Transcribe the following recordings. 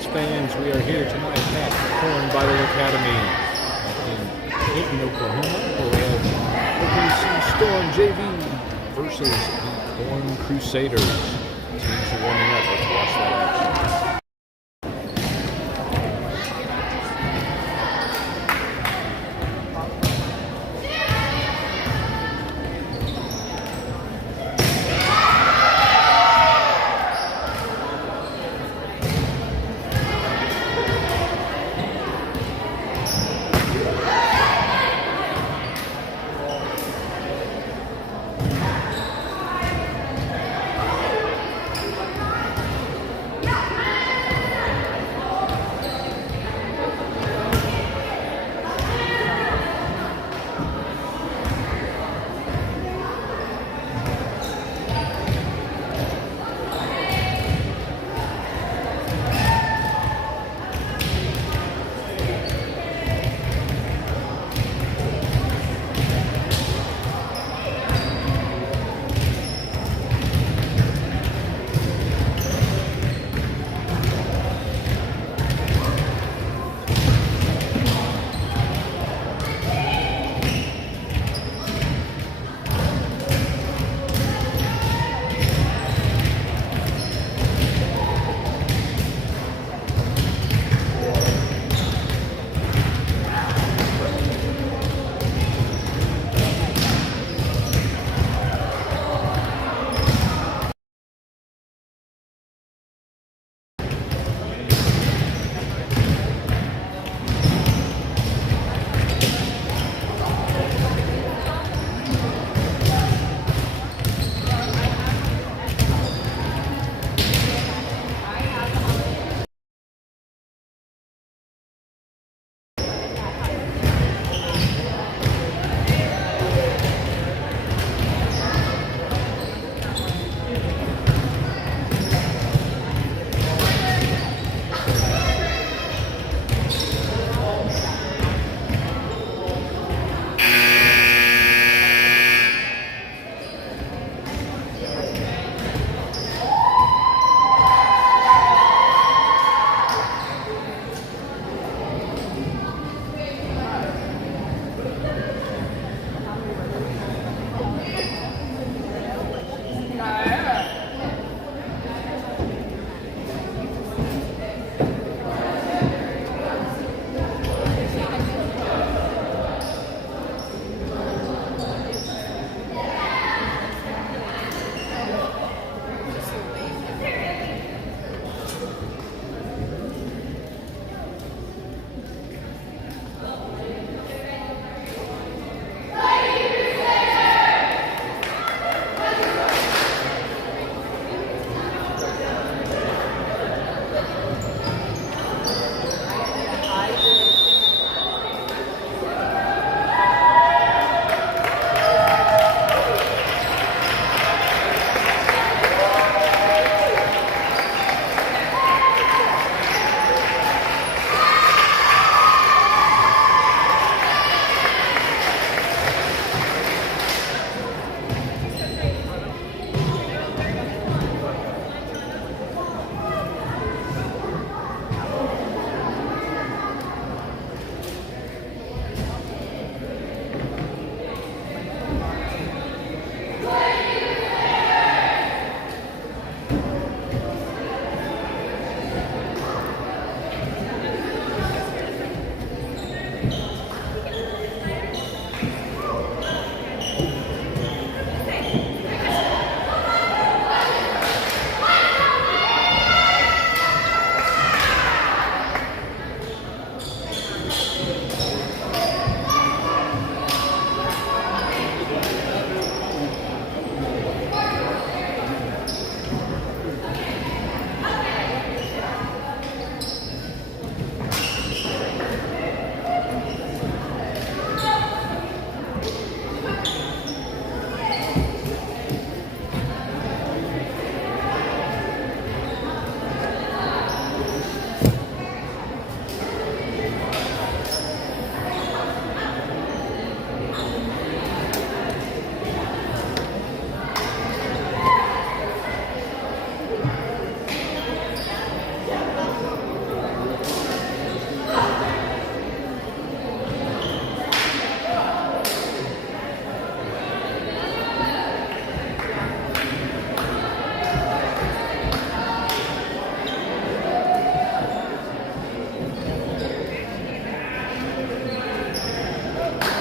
sports fans. We are here tonight at Corn Bible Academy in Hinton, Oklahoma. We'll have OKC Storm JV versus the Corn Crusaders. Teams are warming up. Let's watch that action.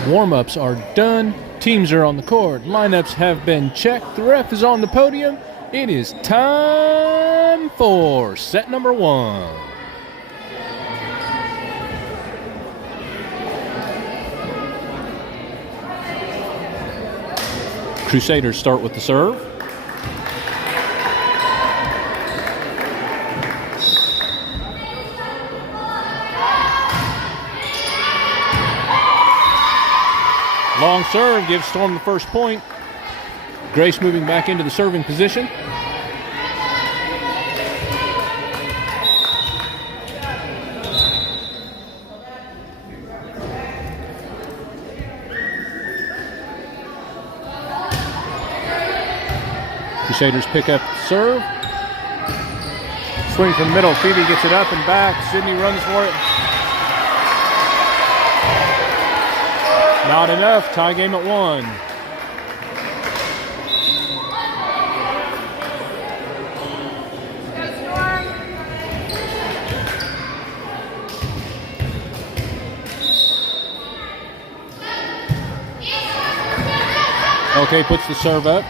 Warm-ups are done. Teams are on the court. Lineups have been checked. The ref is on the podium. It is time for set number 1. Crusaders start with the serve. Long serve gives Storm the first point. Grace moving back into the serving position. Crusaders pick up the serve. Swing from the middle. Phoebe gets it up and back. Sydney runs for it. Not enough. Tie game at 1. Okay, puts the serve up.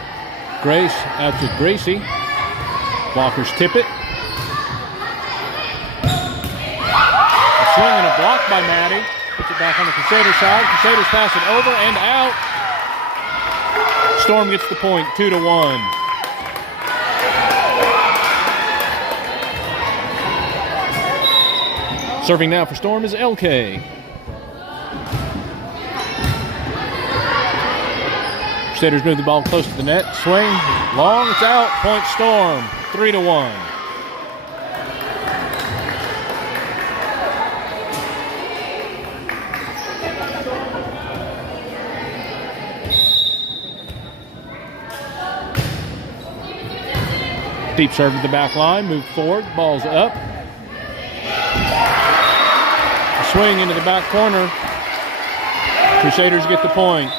Grace out to Gracie. Blockers tip it. A swing and a block by Maddie. Puts it back on the Crusader side. Crusaders pass it over and out. Storm gets the point, 2-1. Serving now for Storm is LK. Crusaders move the ball close to the net. Swing, long, it's out. Point Storm, 3-1. Deep serve to the back line, move forward, ball's up. A swing into the back corner. Crusaders get the point.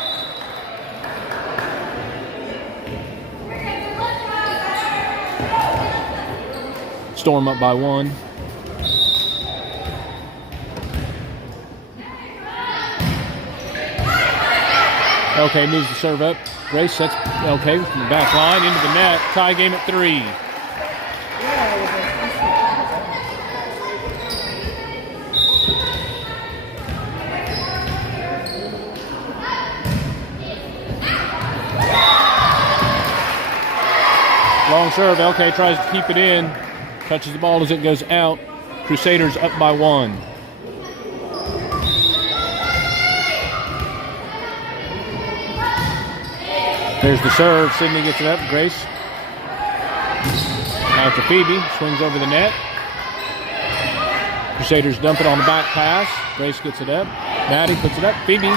Storm up by 1. Okay, moves the serve up. Grace sets okay from the back line into the net. Tie game at 3. Long serve. LK tries to keep it in. Touches the ball as it goes out. Crusaders up by 1. There's the serve. Sydney gets it up. Grace. Out to Phoebe. Swings over the net. Crusaders dump it on the back pass. Grace gets it up. Maddie puts it up. Phoebe.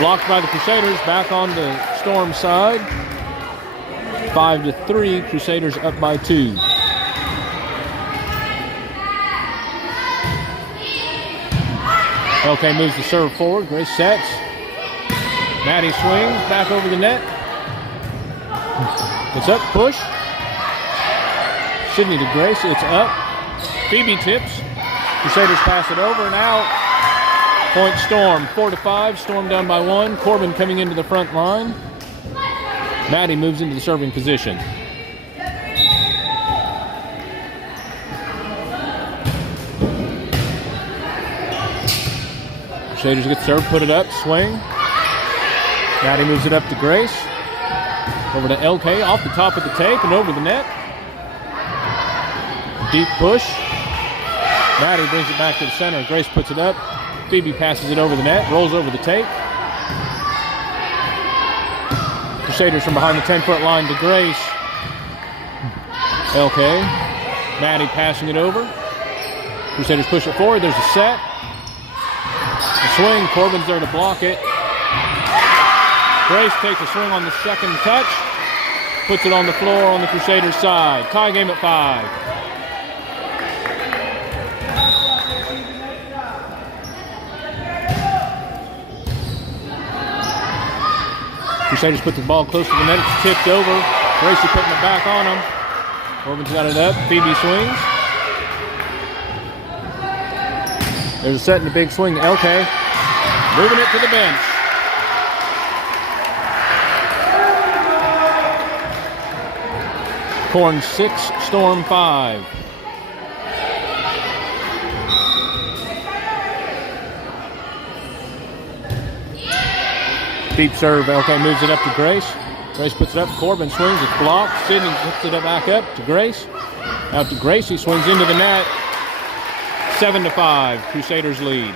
Blocked by the Crusaders. Back on the Storm side. 5-3, Crusaders up by 2. Okay, moves the serve forward. Grace sets. Maddie swings back over the net. It's up, push. Sydney to Grace, it's up. Phoebe tips. Crusaders pass it over and out. Point Storm, 4-5. Storm down by 1. Corbin coming into the front line. Maddie moves into the serving position. Crusaders get served, put it up, swing. Maddie moves it up to Grace. Over to LK, off the top of the tape and over the net. Deep push. Maddie brings it back to the center. Grace puts it up. Phoebe passes it over the net, rolls over the tape. Crusaders from behind the 10-foot line to Grace. LK. Maddie passing it over. Crusaders push it forward. There's a set. A swing. Corbin's there to block it. Grace takes a swing on the second touch. Puts it on the floor on the Crusaders side. Tie game at 5. Crusaders put the ball close to the net. It's tipped over. Gracie putting it back on him. Corbin's got it up. Phoebe swings. There's a set and a big swing. LK moving it to the bench. Corn 6, Storm 5. Deep serve. LK moves it up to Grace. Grace puts it up. Corbin swings. It's blocked. Sidney puts it back up to Grace. Out to Grace. He swings into the net. 7-5. Crusaders lead.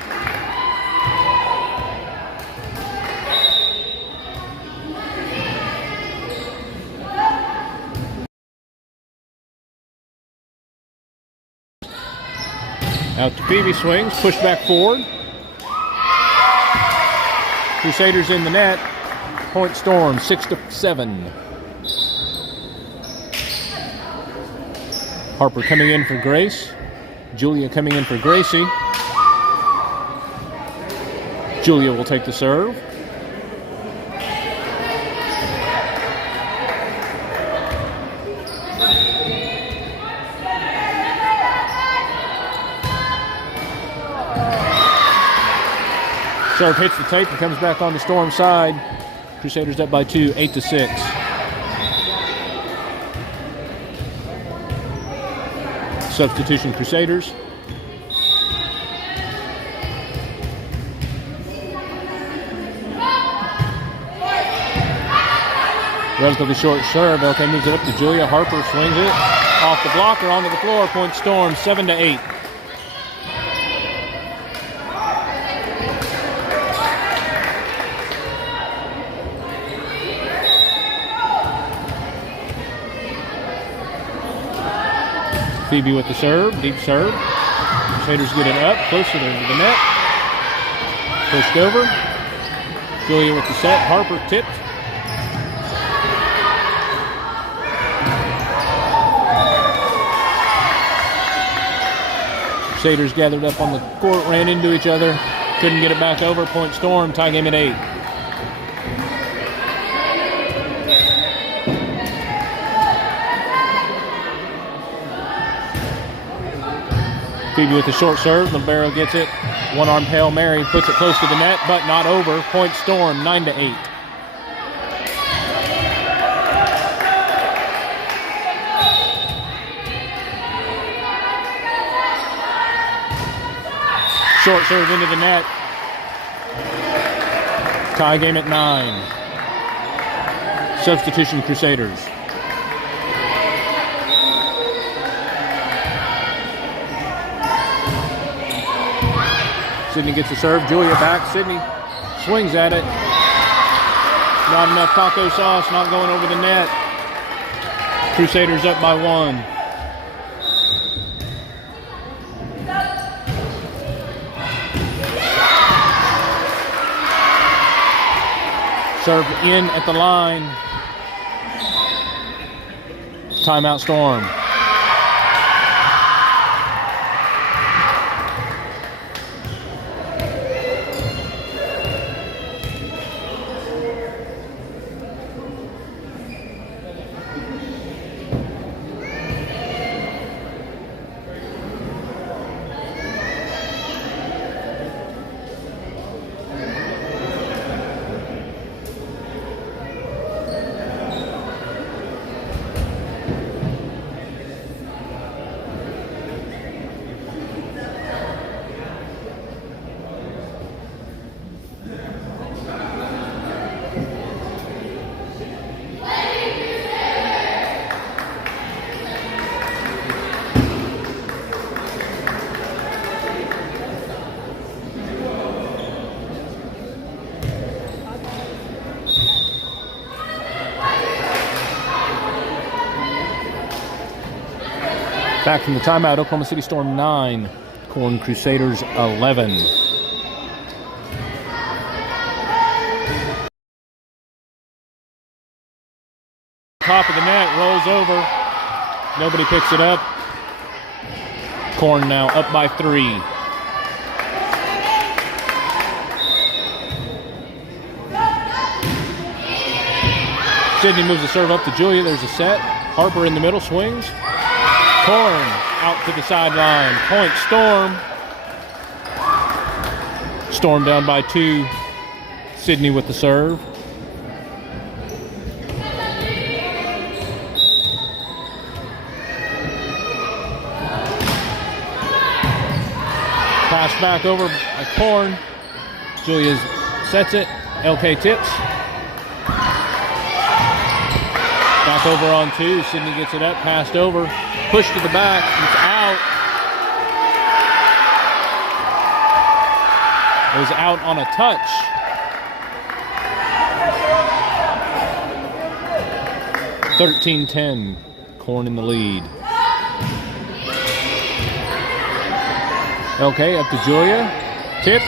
Out to Phoebe, swings, push back forward. Crusaders in the net. Point Storm, 6-7. Harper coming in for Grace. Julia coming in for Gracie. Julia will take the serve. Serve hits the tape and comes back on the Storm side. Crusaders up by 2, 8-6. Substitution Crusaders. Relatively short serve. LK moves it up to Julia. Harper swings it off the blocker onto the floor. Point Storm, 7-8. Phoebe with the serve, deep serve. Crusaders get it up, closer to the net. Pushed over. Julia with the set. Harper tipped. Crusaders gathered up on the court, ran into each other. Couldn't get it back over. Point Storm, tie game at 8. Phoebe with the short serve. Libero gets it. One-armed Hail Mary puts it close to the net, but not over. Point Storm, 9-8. Short serve into the net. Tie game at 9. Substitution Crusaders. Sidney gets the serve. Julia back. Sidney swings at it. Not enough taco sauce. Not going over the net. Crusaders up by 1. Serve in at the line. Timeout Storm. Back from the timeout, Oklahoma City Storm 9, Corn Crusaders 11. Top of the net, rolls over. Nobody picks it up. Corn now up by 3. Sidney moves the serve up to Julia. There's a set. Harper in the middle, swings. Corn out to the sideline. Point Storm. Storm down by 2. Sydney with the serve. Pass back over by Corn. Julia sets it. LK tips. Back over on 2. Sydney gets it up. Passed over. Pushed to the back. It's out. It was out on a touch. (13-10). Corn in the lead. LK up to Julia. Tipped.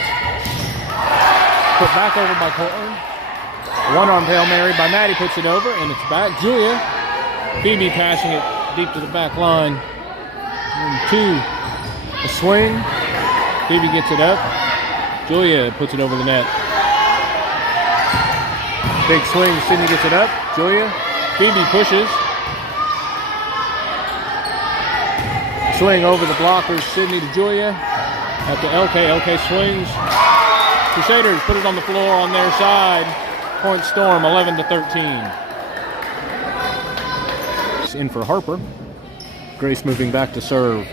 Put back over by Corn. One-arm Hail Mary by Maddie. Puts it over, and it's back. Julia. Phoebe passing it deep to the back line. And 2. A swing. Phoebe gets it up. Julia puts it over the net. Big swing. Sydney gets it up. Julia. Phoebe pushes. Swing over the blockers. Sydney to Julia. Up to LK. LK swings. Crusaders put it on the floor on their side. Point Storm 11-13. In for Harper. Grace moving back to serve.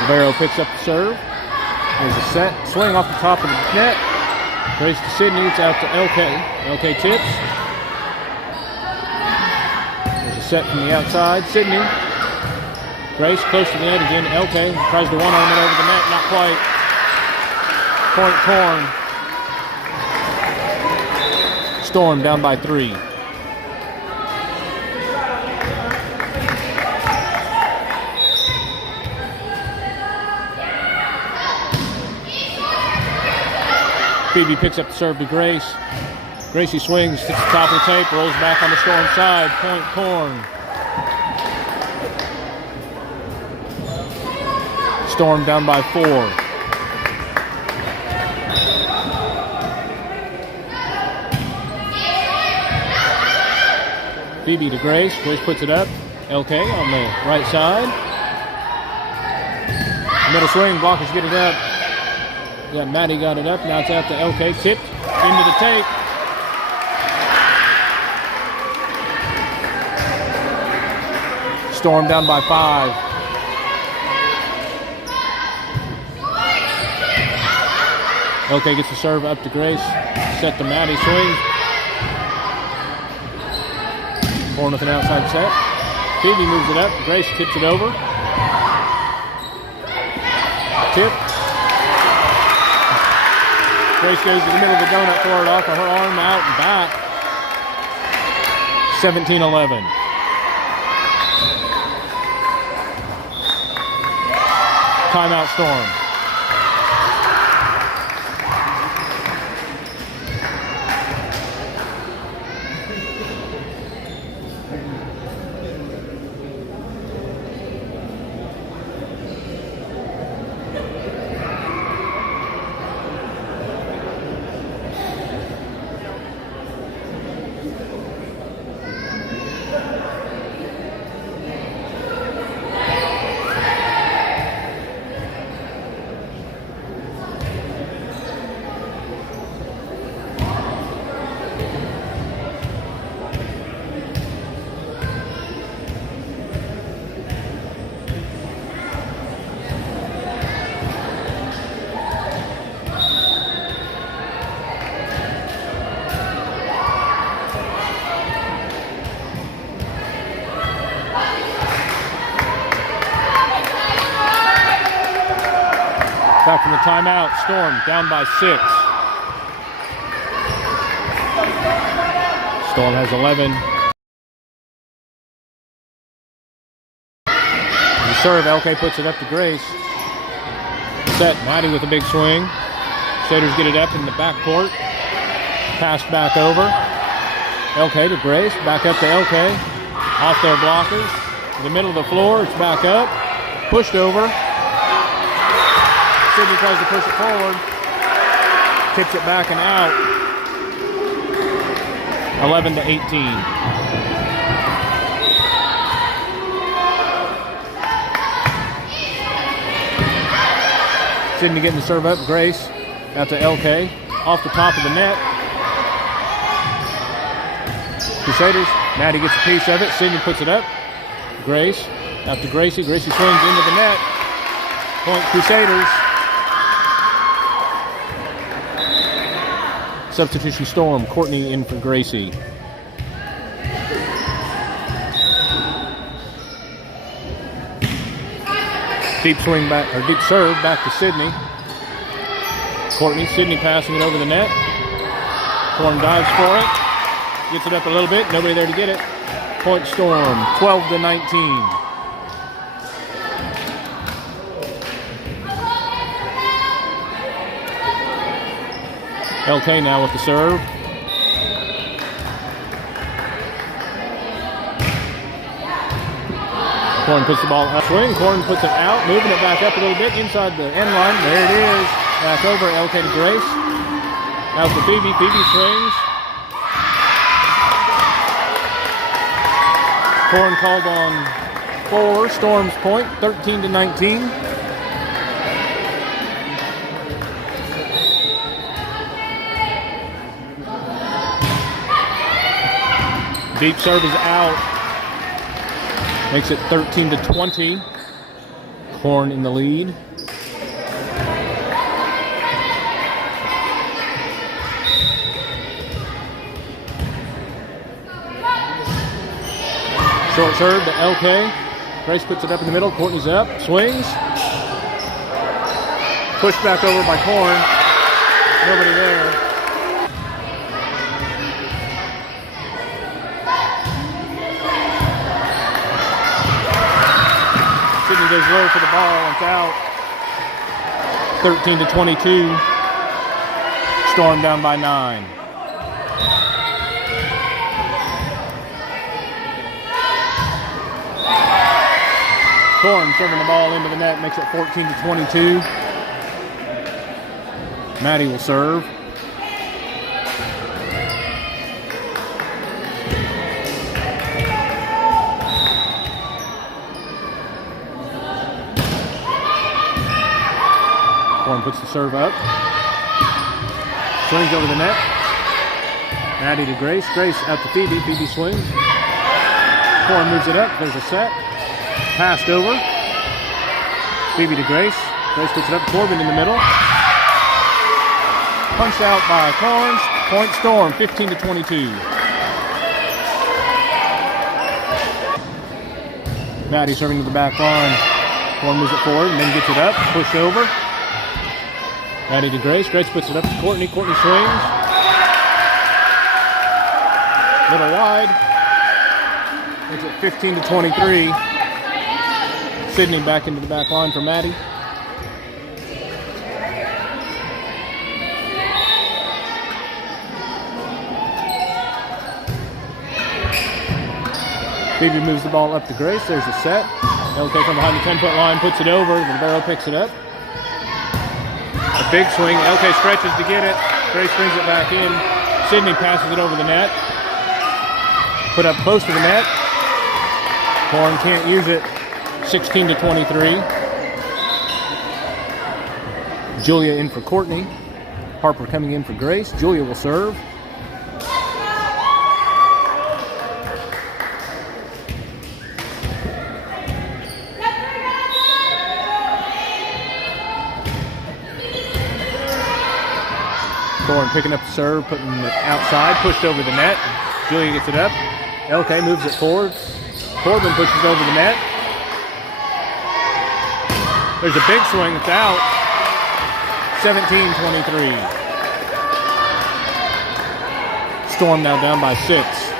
Rivero picks up the serve. There's a set. Swing off the top of the net. Grace to Sydney. It's out to LK. LK tips. There's a set from the outside. Sydney. Grace close to the net again. LK tries to one-arm it over the net. Not quite. Point Corn. Storm down by 3. Phoebe picks up the serve to Grace. Gracie swings, hits the top of the tape, rolls back on the Storm side. Point Corn. Storm down by 4. Phoebe to Grace. Grace puts it up. LK on the right side. Middle swing, blockers get it up. Yeah, Maddie got it up. Now it's out to LK. Tipped into the tape. Storm down by 5. LK gets the serve up to Grace. Set to Maddie. Swing. Corn with an outside set. Phoebe moves it up. Grace tips it over. Tip. Grace goes to the middle of the donut, throw it off of her arm, out and back. 17-11. Timeout Storm. Back from the timeout, Storm down by 6. Storm has 11. The serve, LK puts it up to Grace. Set, Maddie with a big swing. Crusaders get it up in the backcourt. Pass back over. LK to Grace, back up to LK. Off their blockers. In the middle of the floor, it's back up. Pushed over. Sydney tries to push it forward. Tips it back and out. 11-18. Sydney getting the serve up. Grace out to LK. Off the top of the net. Crusaders. Maddie gets a piece of it. Sydney puts it up. Grace out to Gracie. Gracie swings into the net. Point Crusaders. Substitution Storm. Courtney in for Gracie. Deep swing back, or deep serve back to Sydney. Courtney. Sydney passing it over the net. Corn dives for it. Gets it up a little bit. Nobody there to get it. Point Storm. 12-19. LK now with the serve. Corn puts the ball up swing. Corn puts it out, moving it back up a little bit inside the end line. There it is. Back over. LK to Grace. Out to Phoebe. Phoebe swings. Corn called on 4. Storm's point. 13-19. Deep serve is out. Makes it 13-20. Corn in the lead. Short serve to LK. Grace puts it up in the middle. Courtney's up. Swings. Pushed back over by Corn. Nobody there. Sydney goes low for the ball. It's out. 13-22. Storm down by 9. Corn serving the ball into the net, makes it 14-22. Maddie will serve. Corn puts the serve up. Swings over the net. Maddie to Grace. Grace out to Phoebe. Phoebe swings. Corn moves it up. There's a set. Passed over. Phoebe to Grace. Grace puts it up. Corbin in the middle. Punched out by Corns. Point Storm, 15-22. Maddie serving to the back line. Corn moves it forward and then gets it up. Pushed over. Maddie to Grace. Grace puts it up to Courtney. Courtney swings. Little wide. Makes it 15-23. Sydney back into the back line for Maddie. Phoebe moves the ball up to Grace. There's a set. LK from behind the 10-foot line puts it over. The barrel picks it up. A big swing. LK stretches to get it. Grace brings it back in. Sydney passes it over the net. Put up close to the net. Corn can't use it. 16-23. Julia in for Courtney. Harper coming in for Grace. Julia will serve. Corn picking up the serve, putting it outside, pushed over the net. Julia gets it up. LK moves it forward. Corbin pushes over the net. There's a big swing. It's out. 17-23. Storm now down by 6.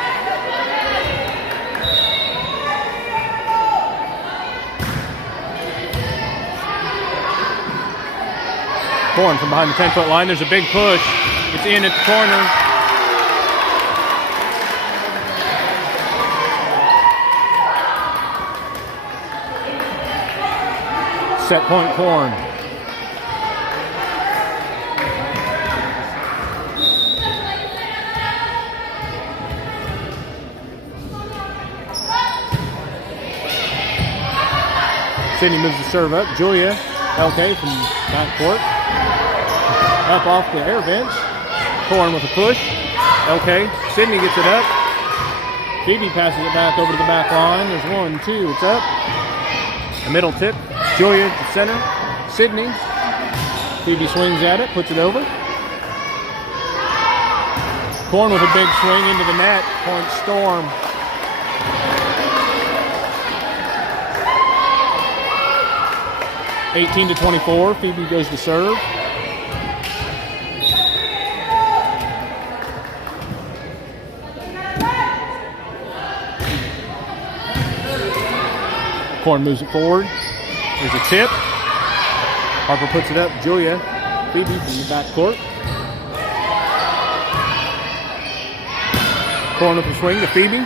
Corn from behind the 10-foot line. There's a big push. It's in at the corner. Set point Corn. Sydney moves the serve up. Julia, LK from back court. Up off the air vents. Corn with a push. LK. Sydney gets it up. Phoebe passes it back over to the back line. There's 1, 2. It's up. A middle tip. Julia to center. Sydney. Phoebe swings at it. Puts it over. Corn with a big swing into the net. Point Storm. (18-24). Phoebe goes to serve. Corn moves it forward. There's a tip. Harper puts it up. Julia. Phoebe from the back court. Corn with the swing to Phoebe.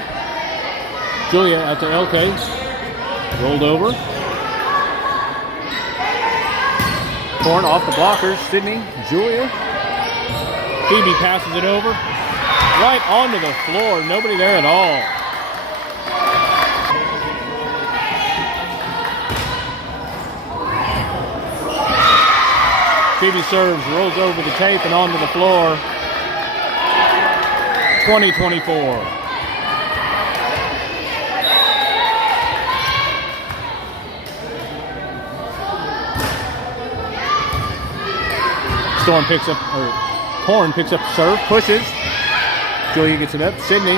Julia out to LK. Rolled over. Corn off the blockers. Sydney. Julia. Phoebe passes it over. Right onto the floor. Nobody there at all. Phoebe serves, rolls over the tape and onto the floor. 20-24. Storm picks up, or Corn picks up the serve, pushes. Julia gets it up. Sydney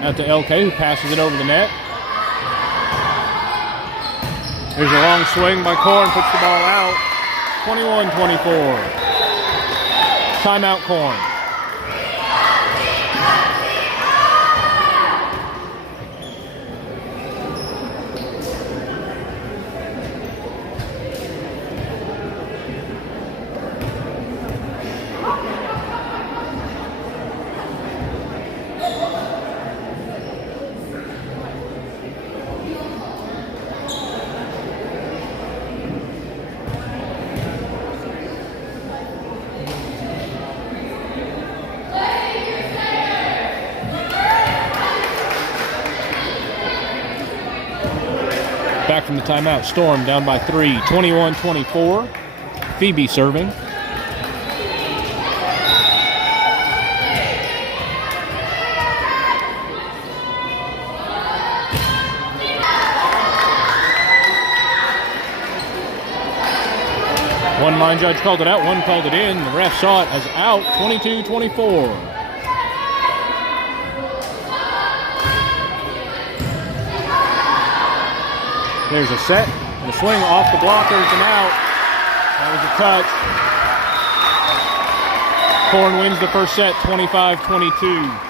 out to LK, who passes it over the net. There's a long swing by Corn, puts the ball out. 21-24. Timeout, Corn. Back from the timeout. Storm down by 3. 21-24. Phoebe serving. One line judge called it out, one called it in. The ref saw it as out. 22-24. There's a set, and a swing off the blockers and out. That was a touch. Corn wins the first set, 25-22.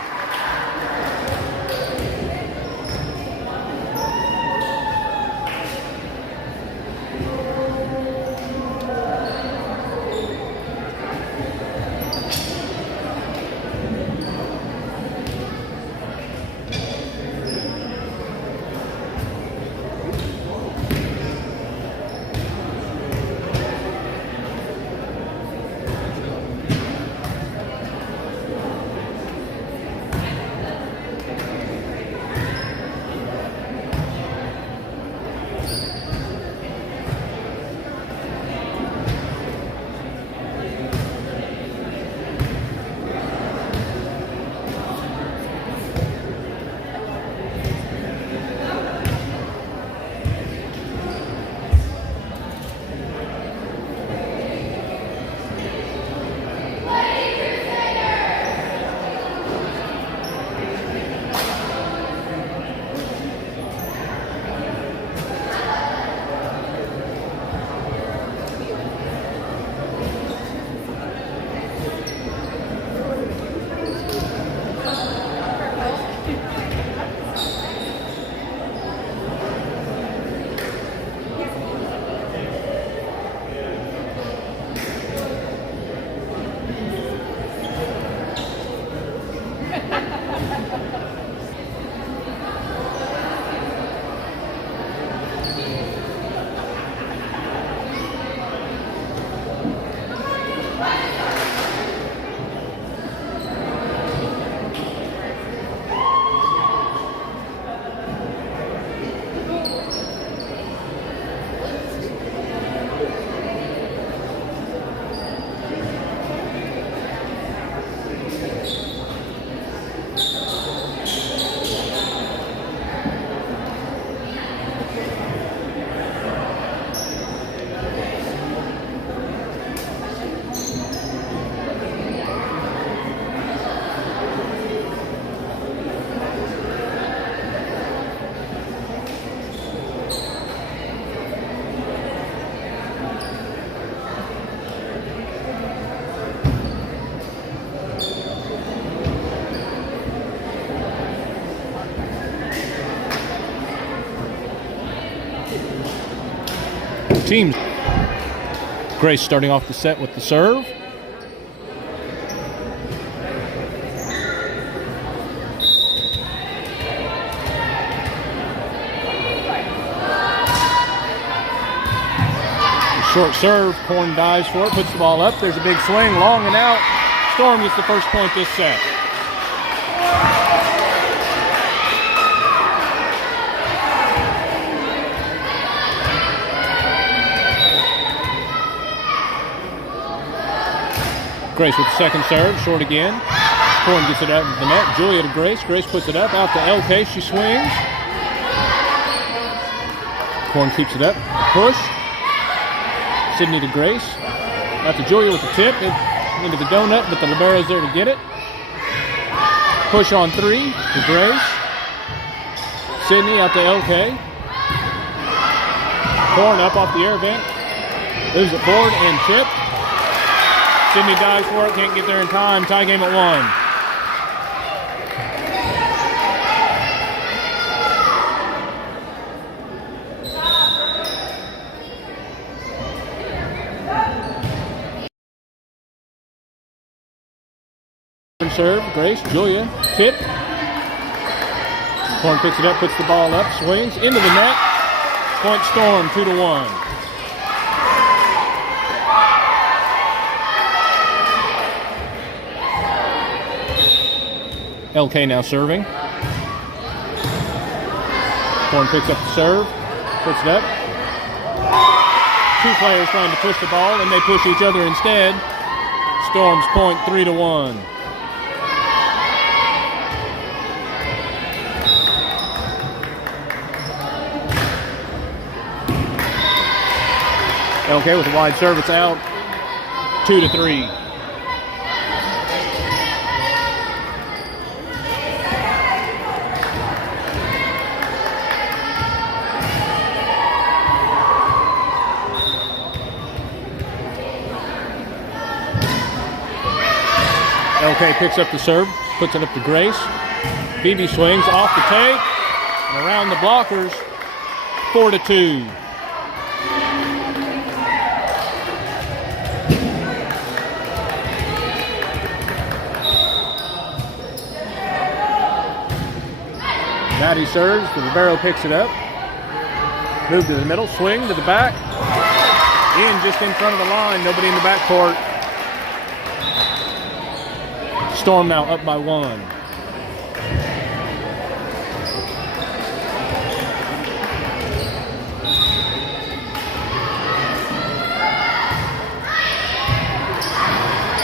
Teams. Grace starting off the set with the serve. Short serve, Corn dives for it, puts the ball up. There's a big swing, long and out. Storm gets the first point this set. Grace with the second serve, short again. Corn gets it out of the net. Julia to Grace. Grace puts it up, out to LK. She swings. Corn keeps it up. Push. Sydney to Grace. Out to Julia with the tip. Into the donut, but the libero's there to get it. Push on three to Grace. Sydney out to LK. Corn up off the air vent. Moves it forward and tip. Sydney dives for it, can't get there in time. Tie game at 1. Serve, Grace, Julia, tip. Corn picks it up, puts the ball up, swings into the net. Point Storm, 2-1. LK now serving. Corn picks up the serve, puts it up. Two players trying to push the ball, and they push each other instead. Storm's point, 3-1. LK with a wide serve, it's out. 2-3. LK picks up the serve, puts it up to Grace. Phoebe swings off the take and around the blockers. 4-2. Maddie serves, the libero picks it up. Move to the middle, swing to the back. In just in front of the line, nobody in the back court. Storm now up by 1.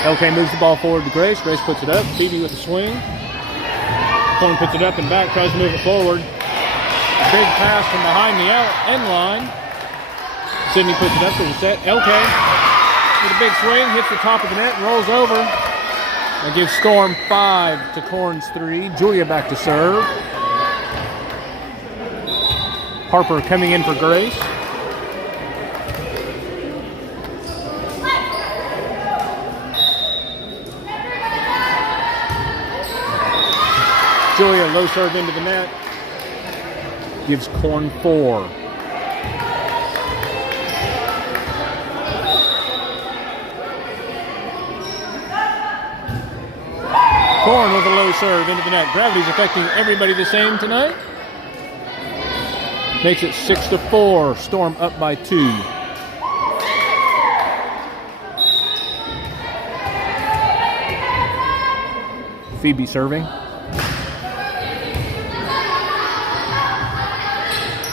LK moves the ball forward to Grace. Grace puts it up. Phoebe with the swing. Corn puts it up and back, tries to move it forward. Big pass from behind the end line. Sydney puts it up to the set. LK with a big swing, hits the top of the net, and rolls over. That gives Storm 5 to Corn's 3. Julia back to serve. Harper coming in for Grace. Julia low serve into the net. Gives Corn 4. Corn with a low serve into the net. Gravity's affecting everybody the same tonight. Makes it 6-4. Storm up by 2. Phoebe serving.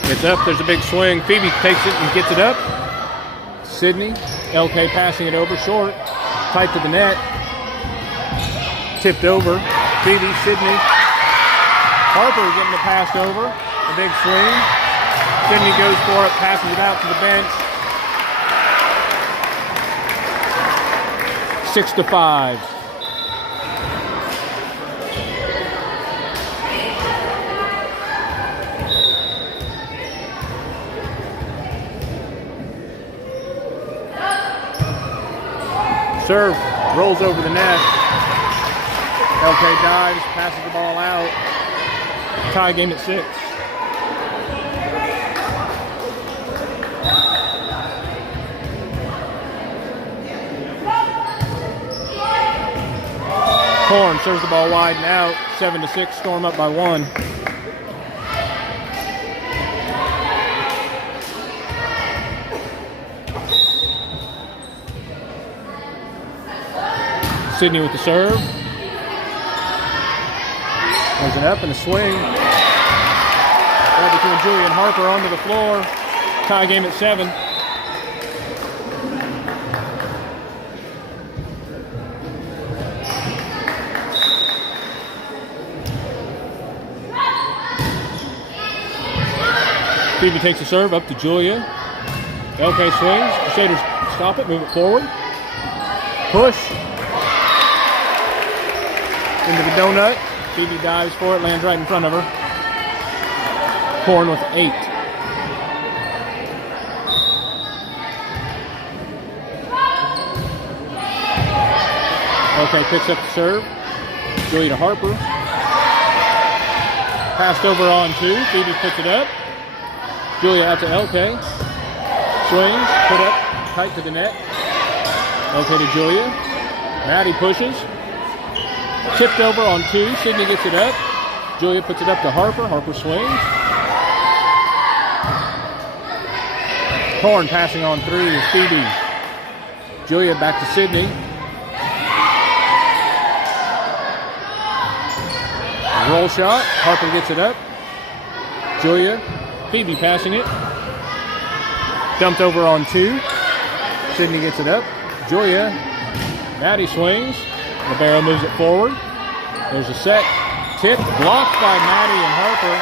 It's up, there's a big swing. Phoebe takes it and gets it up. Sydney, LK passing it over short. Tight to the net. Tipped over. Phoebe, Sydney. Harper getting the pass over. A big swing. Sydney goes for it, passes it out to the bench. 6-5. Serve rolls over the net. LK dives, passes the ball out. Tie game at 6. Corn serves the ball wide and out. 7-6, Storm up by 1. Sydney with the serve. Goes it up and a swing. Right between Julia and Harper onto the floor. Tie game at 7. Phoebe takes the serve up to Julia. LK swings. Crusaders stop it, move it forward. Push. Into the donut. Phoebe dives for it, lands right in front of her. Corn with 8. Okay, picks up the serve. Julia to Harper. Passed over on 2. Phoebe picks it up. Julia out to LK. Swings, put up, tight to the net. LK to Julia. Maddie pushes. Tipped over on 2. Sydney gets it up. Julia puts it up to Harper. Harper swings. Corn passing on 3 is Phoebe. Julia back to Sydney. Roll shot. Harper gets it up. Julia. Phoebe passing it. Dumped over on 2. Sydney gets it up. Julia. Maddie swings. Libero moves it forward. There's a set. Tip. Blocked by Maddie and Harper.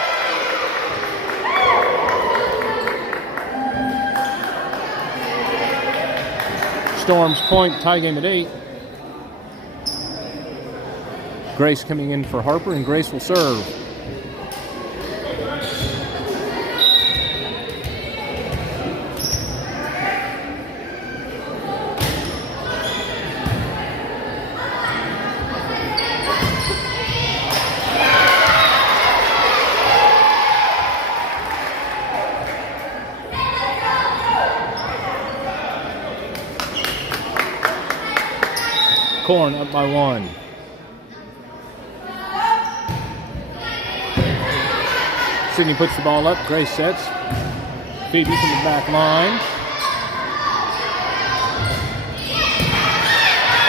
Storm's point. Tie game at 8. Grace coming in for Harper, and Grace will serve. Corn up by 1. Sydney puts the ball up. Grace sets. Phoebe from the back line.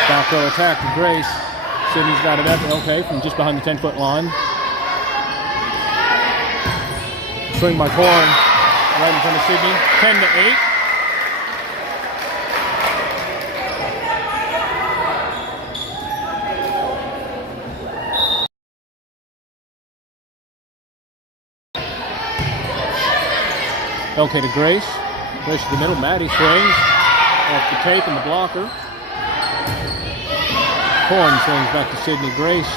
Back row attack to Grace. Sydney's got it up. Okay, from just behind the 10-foot line. Swing by Corn. Right in front of Sydney. 10-8. Okay to Grace. Grace to the middle. Maddie swings. Off the tape and the blocker. Corn swings back to Sydney. Grace.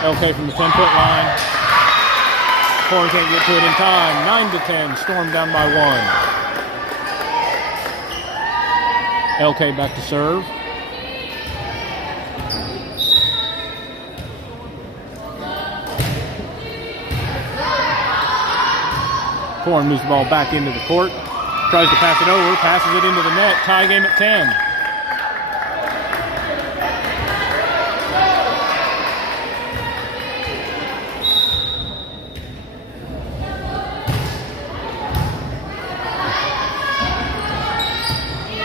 LK from the 10-foot line. Corn can't get to it in time. 9-10. Storm down by 1. LK back to serve. Corn moves the ball back into the court. Tries to pass it over. Passes it into the net. Tie game at 10.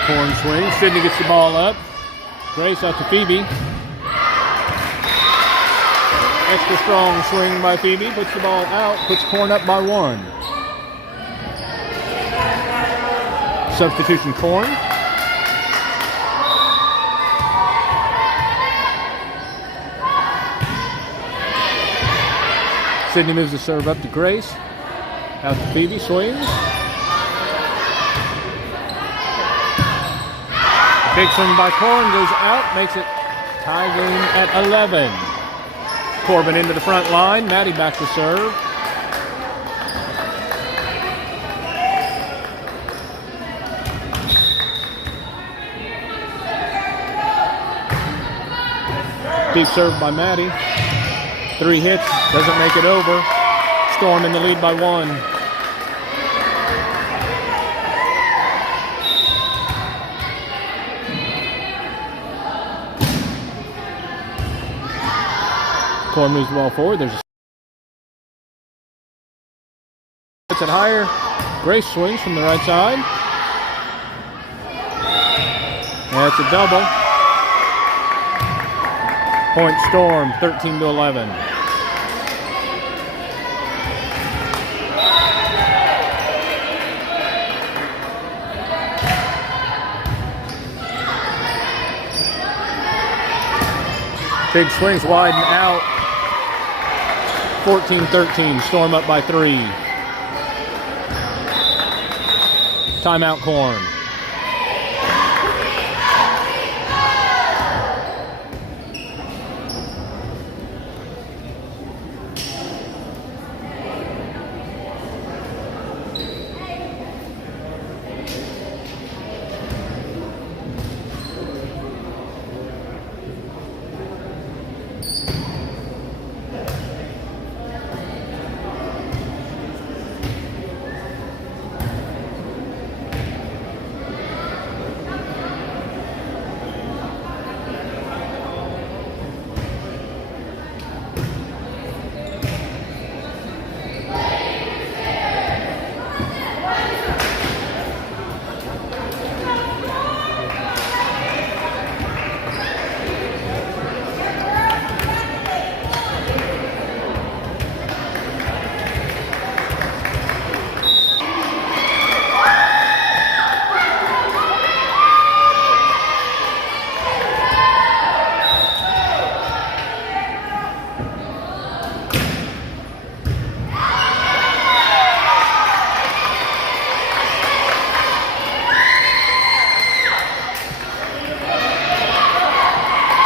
Corn swings. Sydney gets the ball up. Grace out to Phoebe. Extra strong swing by Phoebe. Puts the ball out. Puts Corn up by 1. Substitution Corn. Sydney moves the serve up to Grace. Out to Phoebe. Swings. Big swing by Corn. Goes out. Makes it tie game at 11. Corbin into the front line. Maddie back to serve. Deep serve by Maddie. 3 hits, doesn't make it over. Storm in the lead by 1. Storm moves the ball forward. There's a puts it higher. Grace swings from the right side. That's a double. Point Storm, 13-11. Big swings wide and out. 14-13. Storm up by 3. Timeout, Corn.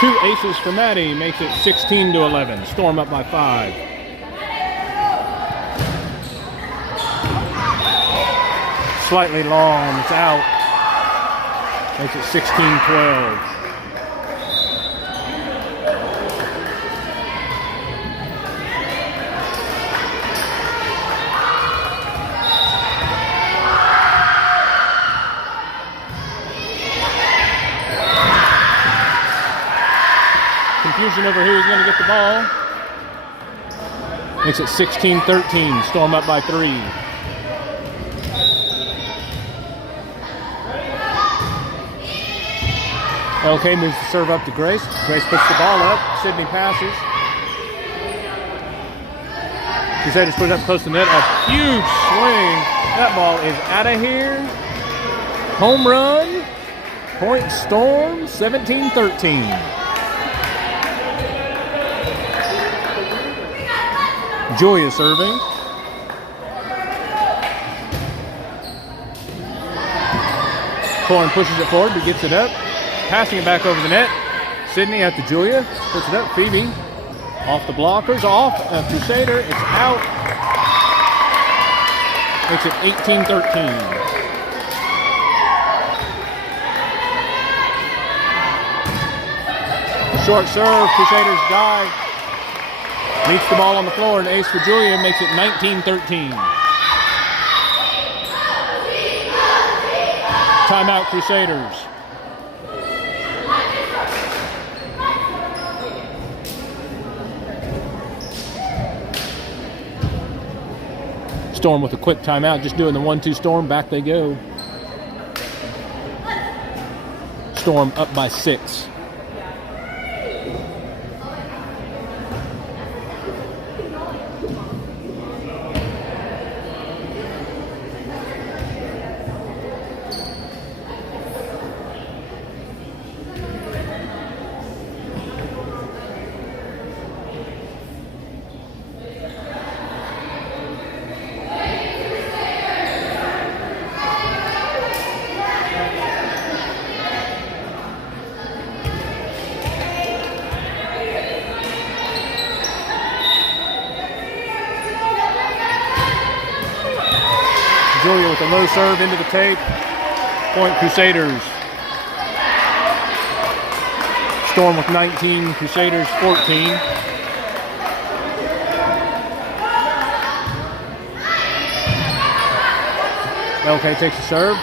Two aces for Maddie makes it 16-11. Storm up by 5. Slightly long, it's out. Makes it 16-12. Confusion over who's going to get the ball. Makes it 16-13. Storm up by 3. LK moves the serve up to Grace. Grace puts the ball up. Sydney passes. Crusaders put it up close to the net. A huge swing. That ball is out of here. Home run. Point Storm, 17-13. Julia serving. Corn pushes it forward, but gets it up. Passing it back over the net. Sydney after Julia. Puts it up. Phoebe. Off the blockers. Off. Crusader. It's out. Makes it 18-13. Short serve. Crusaders dive. Meets the ball on the floor. An ace for Julia. Makes it 19-13. Timeout, Crusaders. Storm with a quick timeout, just doing the 1-2 Storm. Back they go. Storm up by 6. Julia with a low serve into the tape. Point Crusaders. Storm with 19, Crusaders 14. LK takes a serve.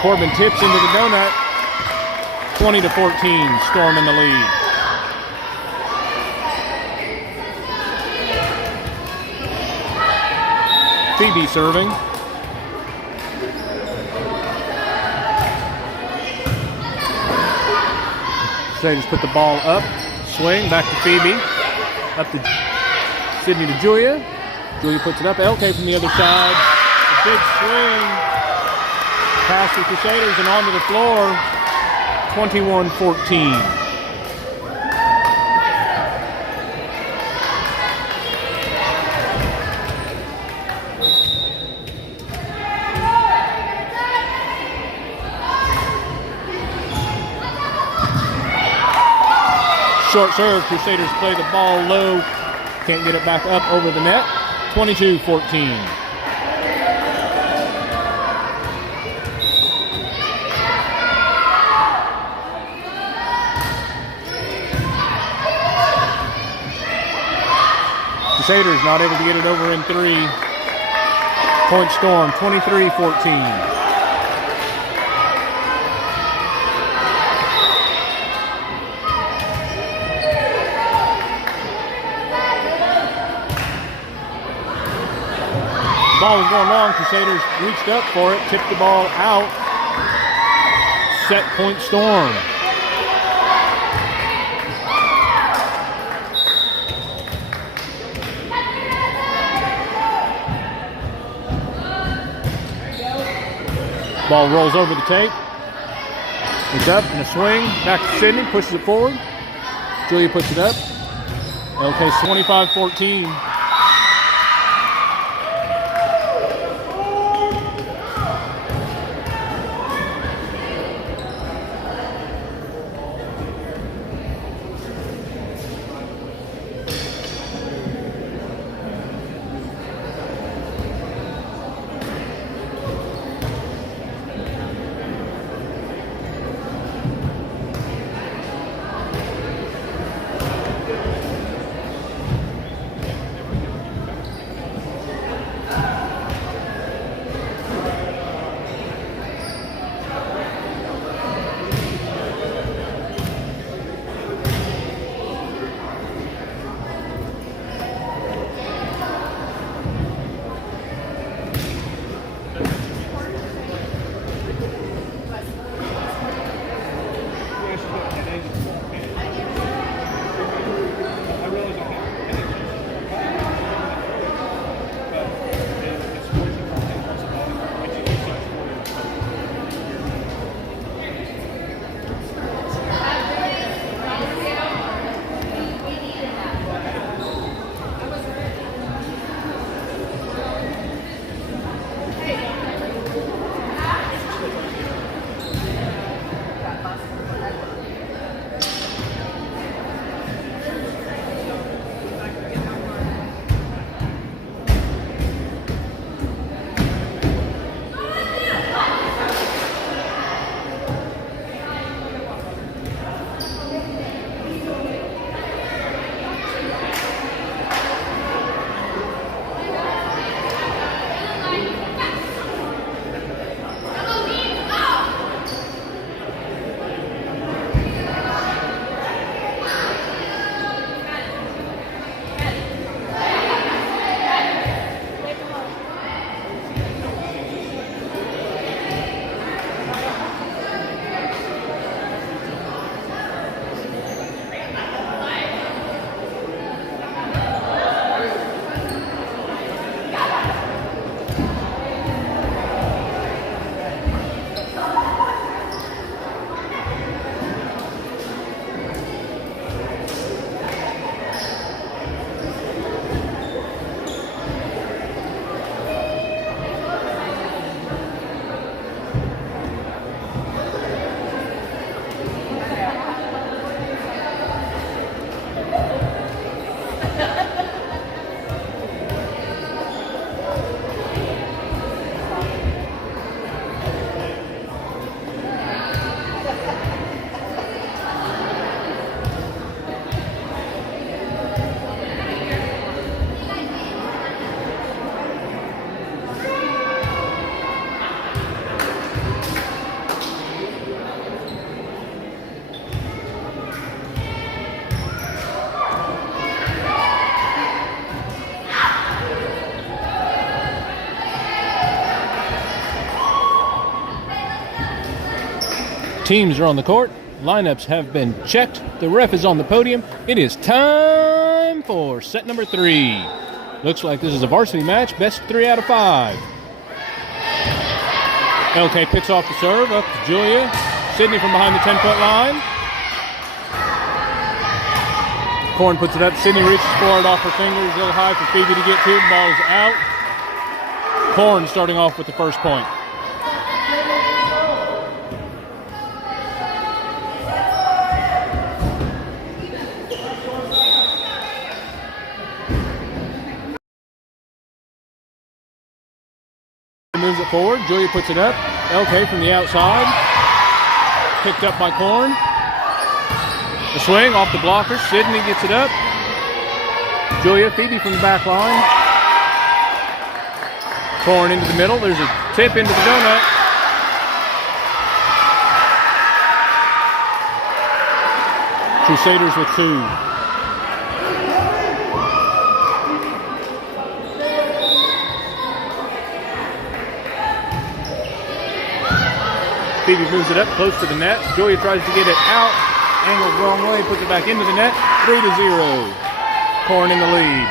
Corbin tips into the donut. 20-14, Storm in the lead. Phoebe serving. Crusaders put the ball up. Swing, back to Phoebe. Up to Sydney to Julia. Julia puts it up. LK from the other side. A big swing. Pass the Crusaders and onto the floor. 21-14. Short serve, Crusaders play the ball low. Can't get it back up over the net. 22-14. Crusaders not able to get it over in 3. Point Storm, 23-14. Ball was going long. Crusaders reached up for it, tipped the ball out. Set Point Storm. Ball rolls over the tape. It's up and a swing. Back to Sydney, pushes it forward. Julia puts it up. LK 25-14. Teams are on the court. Lineups have been checked. The ref is on the podium. It is time for set number 3. Looks like this is a varsity match. Best 3 out of 5. LK picks off the serve. Up to Julia. Sydney from behind the 10-foot line. Corn puts it up. Sydney reaches for it off her fingers. A little high for Phoebe to get to. The ball is out. Corn starting off with the first point. Moves it forward. Julia puts it up. LK from the outside. Picked up by Corn. The swing off the blocker. Sydney gets it up. Julia, Phoebe from the back line. Corn into the middle. There's a tip into the donut. Crusaders with 2. Phoebe moves it up close to the net. Julia tries to get it out. Angled the wrong way, puts it back into the net. 3-0. Corn in the lead.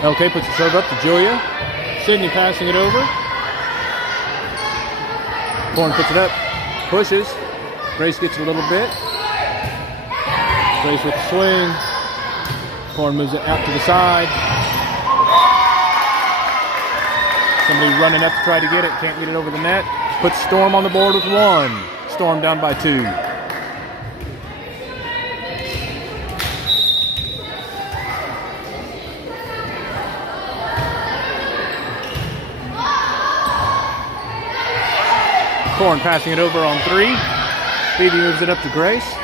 LK puts the serve up to Julia. Sydney passing it over. Corn puts it up. Pushes. Grace gets it a little bit. Grace with the swing. Corn moves it out to the side. Somebody running up to try to get it. Can't get it over the net. Puts Storm on the board with 1. Storm down by 2. Corn passing it over on 3. Phoebe moves it up to Grace.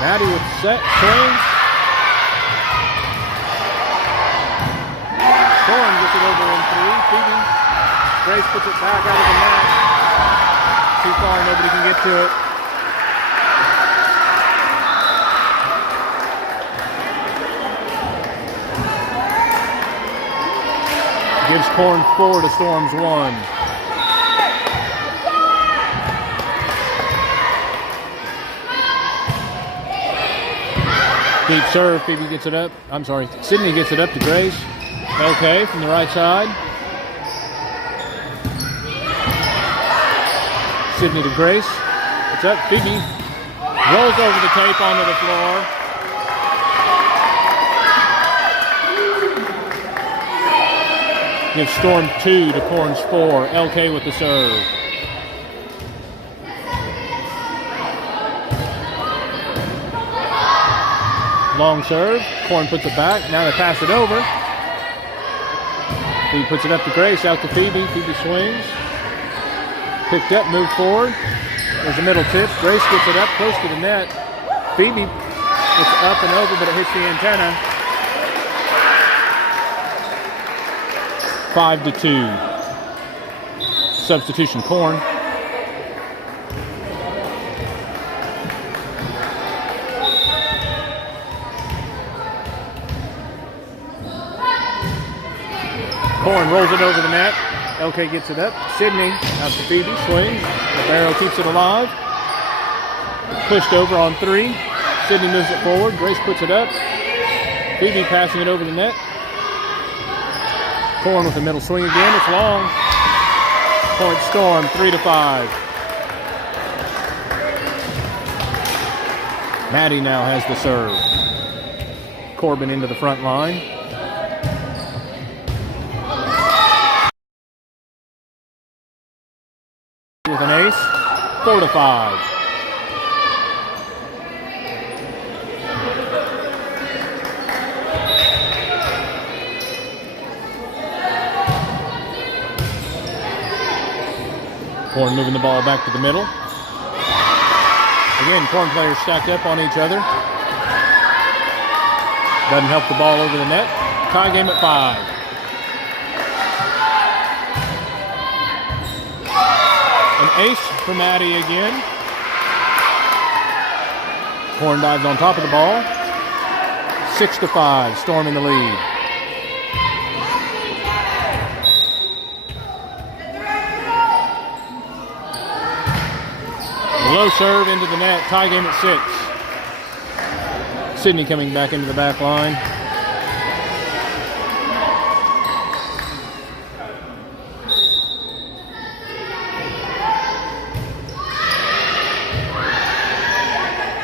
Maddie with the set. Swing. Corn gets it over in 3. Phoebe. Grace puts it back out of the net. Too far, nobody can get to it. Gives Corn 4 to Storm's 1. Deep serve, Phoebe gets it up. I'm sorry, Sydney gets it up to Grace. Okay, from the right side. Sydney to Grace. It's up, Phoebe. Rolls over the tape onto the floor. Gives Storm 2 to Corn's 4. LK with the serve. Long serve. Corn puts it back. Now they pass it over. Phoebe puts it up to Grace. Out to Phoebe. Phoebe swings. Picked up. Moved forward. There's a middle tip. Grace gets it up close to the net. Phoebe, it's up and over, but it hits the antenna. 5-2. Substitution Corn. Corn rolls it over the net. LK gets it up. Sydney out to Phoebe. Swings. The barrel keeps it alive. Pushed over on 3. Sydney moves it forward. Grace puts it up. Phoebe passing it over the net. Corn with the middle swing again. It's long. Point Storm 3-5. Maddie now has the serve. Corbin into the front line. With an ace, 4-5. Corn moving the ball back to the middle. Again, Corn players stacked up on each other. Doesn't help the ball over the net. Tie game at 5. An ace for Maddie again. Corn dives on top of the ball. 6-5, Storm in the lead. Low serve into the net, tie game at 6. Sydney coming back into the back line.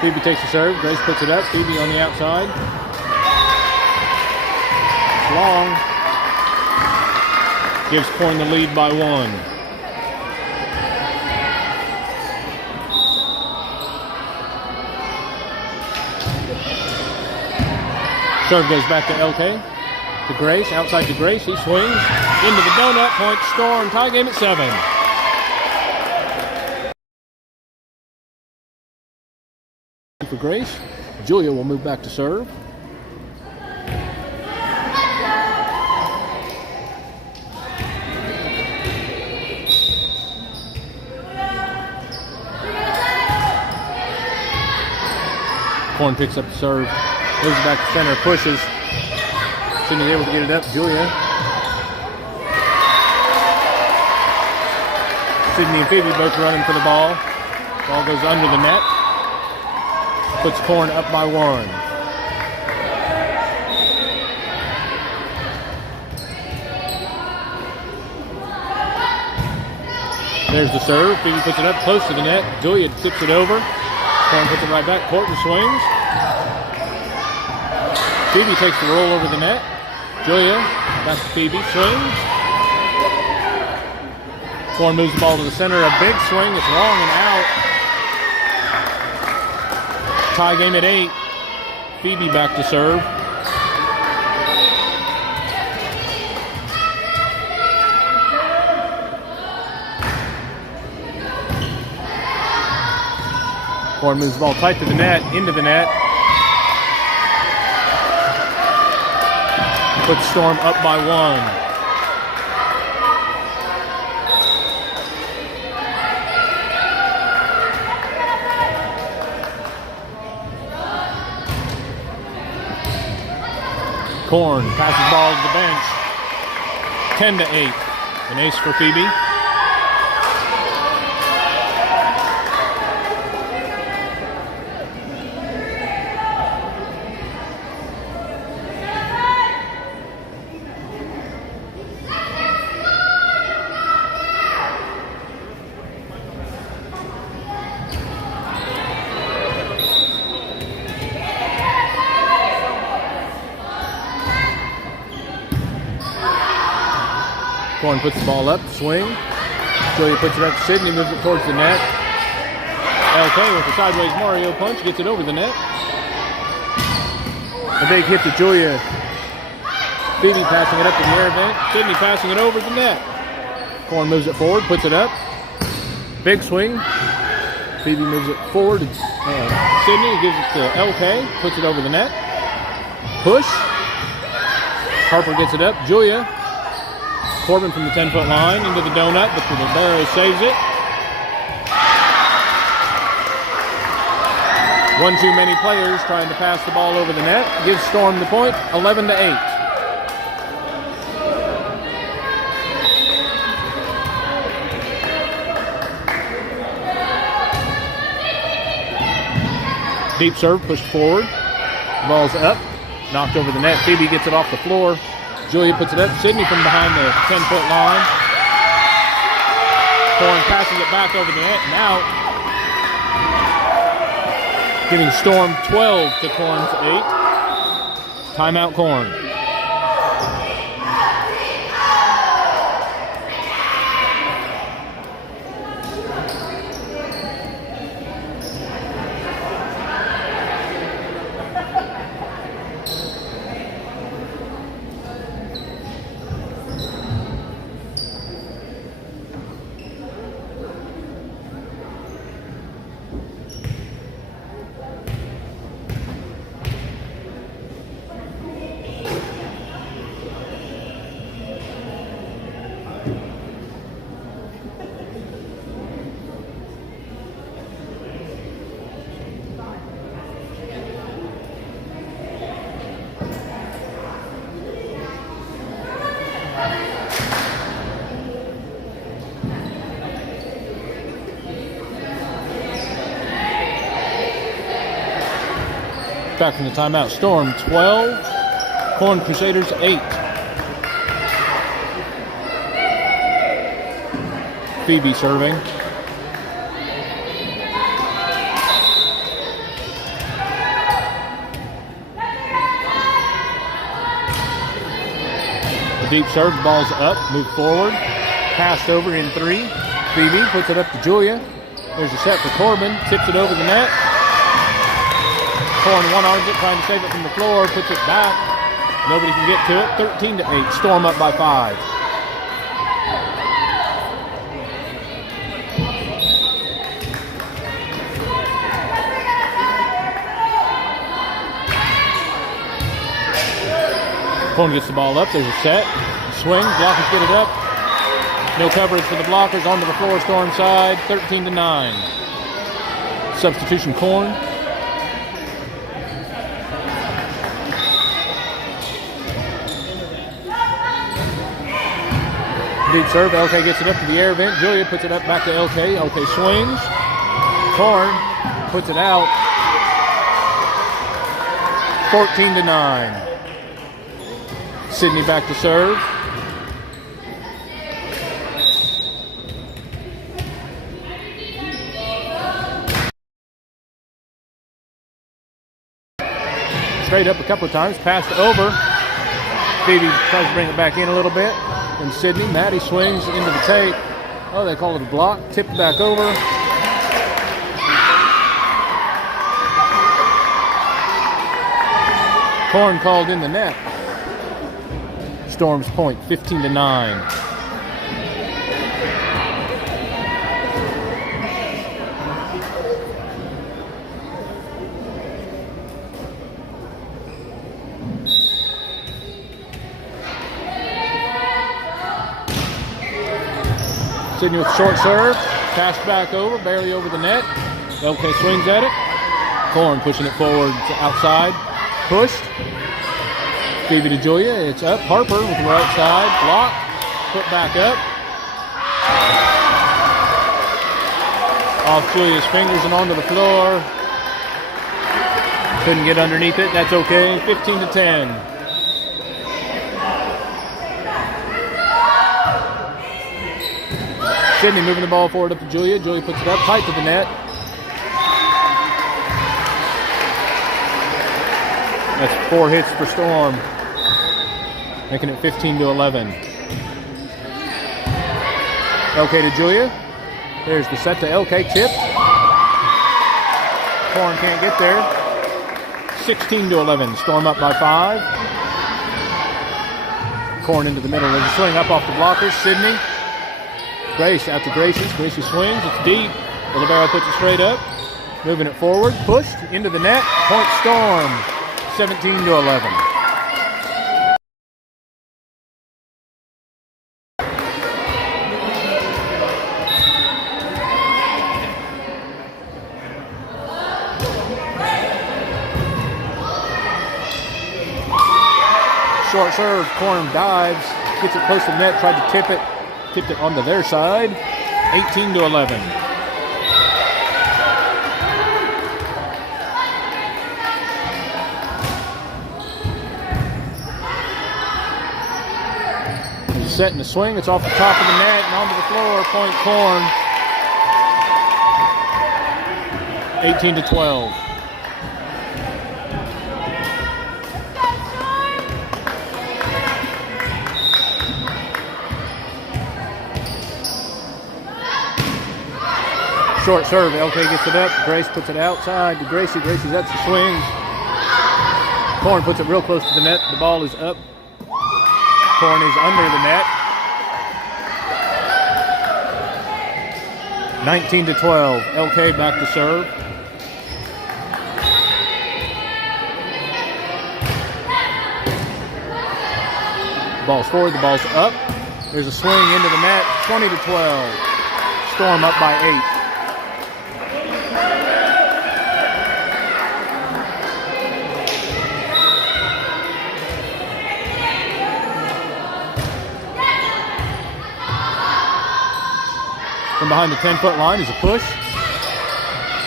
Phoebe takes the serve. Grace puts it up. Phoebe on the outside. It's long. Gives Corn the lead by 1. Serve goes back to LK. To Grace. Outside to Grace. He swings. Into the donut. Point Storm. Tie game at 7. For Grace. Julia will move back to serve. Corn picks up the serve. Moves it back to center. Pushes. Sydney's able to get it up. Julia. Sydney and Phoebe both running for the ball. Ball goes under the net. Puts Corn up by 1. There's the serve. Phoebe puts it up close to the net. Julia tips it over. Corn puts it right back. Portman swings. Phoebe takes the roll over the net. Julia back to Phoebe. Swings. Corn moves the ball to the center. A big swing. It's long and out. Tie game at 8. Phoebe back to serve. Corn moves the ball tight to the net, into the net. Puts Storm up by 1. Corn passes ball to the bench. 10-8. An ace for Phoebe. Corn puts the ball up, swing. Julia puts it up to Sydney, moves it towards the net. LK with a sideways Mario punch, gets it over the net. A big hit to Julia. Phoebe passing it up in the air vent. Sydney passing it over the net. Corn moves it forward, puts it up. Big swing. Phoebe moves it forward. Sydney gives it to LK, puts it over the net. Push. Harper gets it up. Julia. Corbin from the 10-foot line into the donut, but the Barrow saves it. One too many players trying to pass the ball over the net. Gives Storm the point, 11-8. Deep serve, pushed forward. Ball's up, knocked over the net. Phoebe gets it off the floor. Julia puts it up. Sydney from behind the 10-foot line. Corn passes it back over the net and out. Giving Storm 12 to Corn's 8. Timeout Corn. Back from the timeout. Storm 12, Corn Crusaders 8. Phoebe serving. The deep serve, ball's up, move forward. Passed over in 3. Phoebe puts it up to Julia. There's a set for Corbin, tips it over the net. Corn one-arms it, trying to save it from the floor, puts it back. Nobody can get to it. 13-8. Storm up by 5. Corn gets the ball up. There's a set. Swing. Blockers get it up. No coverage for the blockers. Onto the floor. Storm side. 13-9. Substitution Corn. Deep serve. LK gets it up to the air vent. Julia puts it up back to LK. LK swings. Corn puts it out. 14-9. Sydney back to serve. Straight up a couple of times. Passed over. Phoebe tries to bring it back in a little bit. And Sydney. Maddie swings into the tape. Oh, they call it a block. Tipped back over. Corn called in the net. Storm's point, 15-9. Sydney with a short serve. Passed back over, barely over the net. LK swings at it. Corn pushing it forward to outside. Pushed. Phoebe to Julia. It's up. Harper with the right side. Block. Put back up. Off Julia's fingers and onto the floor. Couldn't get underneath it. That's okay. 15-10. Sydney moving the ball forward up to Julia. Julia puts it up tight to the net. That's 4 hits for Storm, making it 15-11. LK to Julia. There's the set to LK, tipped. Corn can't get there. 16-11. Storm up by 5. Corn into the middle. There's a swing up off the blockers. Sydney. Grace out to Gracie. Gracie swings. It's deep. The libero puts it straight up. Moving it forward. Pushed into the net. Point Storm. 17-11. Short serve. Corn dives. Gets it close to the net. Tried to tip it. Tipped it onto their side. 18-11. Set in the swing. It's off the top of the net and onto the floor. Point Corn. 18-12. Short serve. LK gets it up. Grace puts it outside to Gracie. Gracie's at the swing. Corn puts it real close to the net. The ball is up. Corn is under the net. 19-12. LK back to serve. The ball's forward. The ball's up. There's a swing into the net. 20-12. Storm up by 8. From behind the 10-foot line is a push.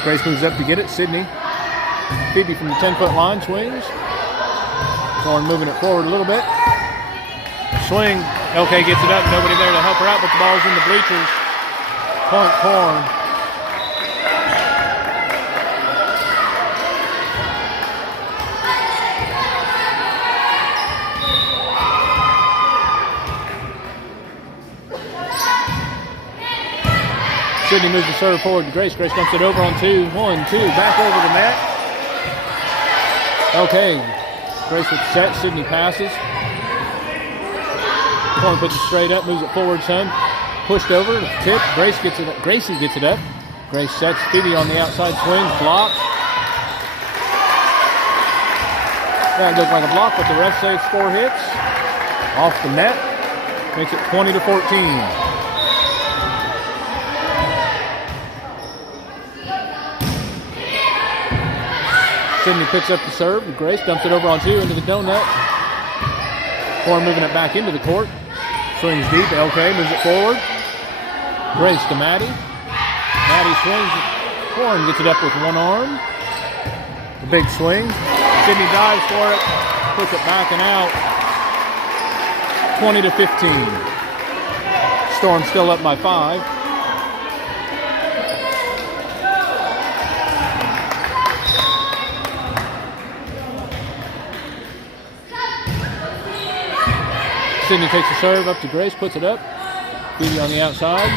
Grace moves up to get it. Sydney. Phoebe from the 10-foot line swings. Corn moving it forward a little bit. Swing. Okay, gets it up. Nobody there to help her out, but the ball's in the bleachers. Point Corn. Sydney moves the serve forward to Grace. Grace dumps it over on 2. 1, 2. Back over the net. Okay. Grace with the set. Sydney passes. Corn puts it straight up. Moves it forward some. Pushed over. Tip. Grace gets it up. Gracie gets it up. Grace sets. Phoebe on the outside. Swings. Blocked. That looked like a block, but the ref says 4 hits. Off the net. Makes it 20-14. Sydney picks up the serve. Grace dumps it over on 2 into the donut. Corn moving it back into the court. Swings deep. LK moves it forward. Grace to Maddie. Maddie swings. Corn gets it up with one arm. The big swing. Sydney dives for it. Puts it back and out. 20-15. Storm still up by 5. Sydney takes the serve up to Grace, puts it up. Phoebe on the outside.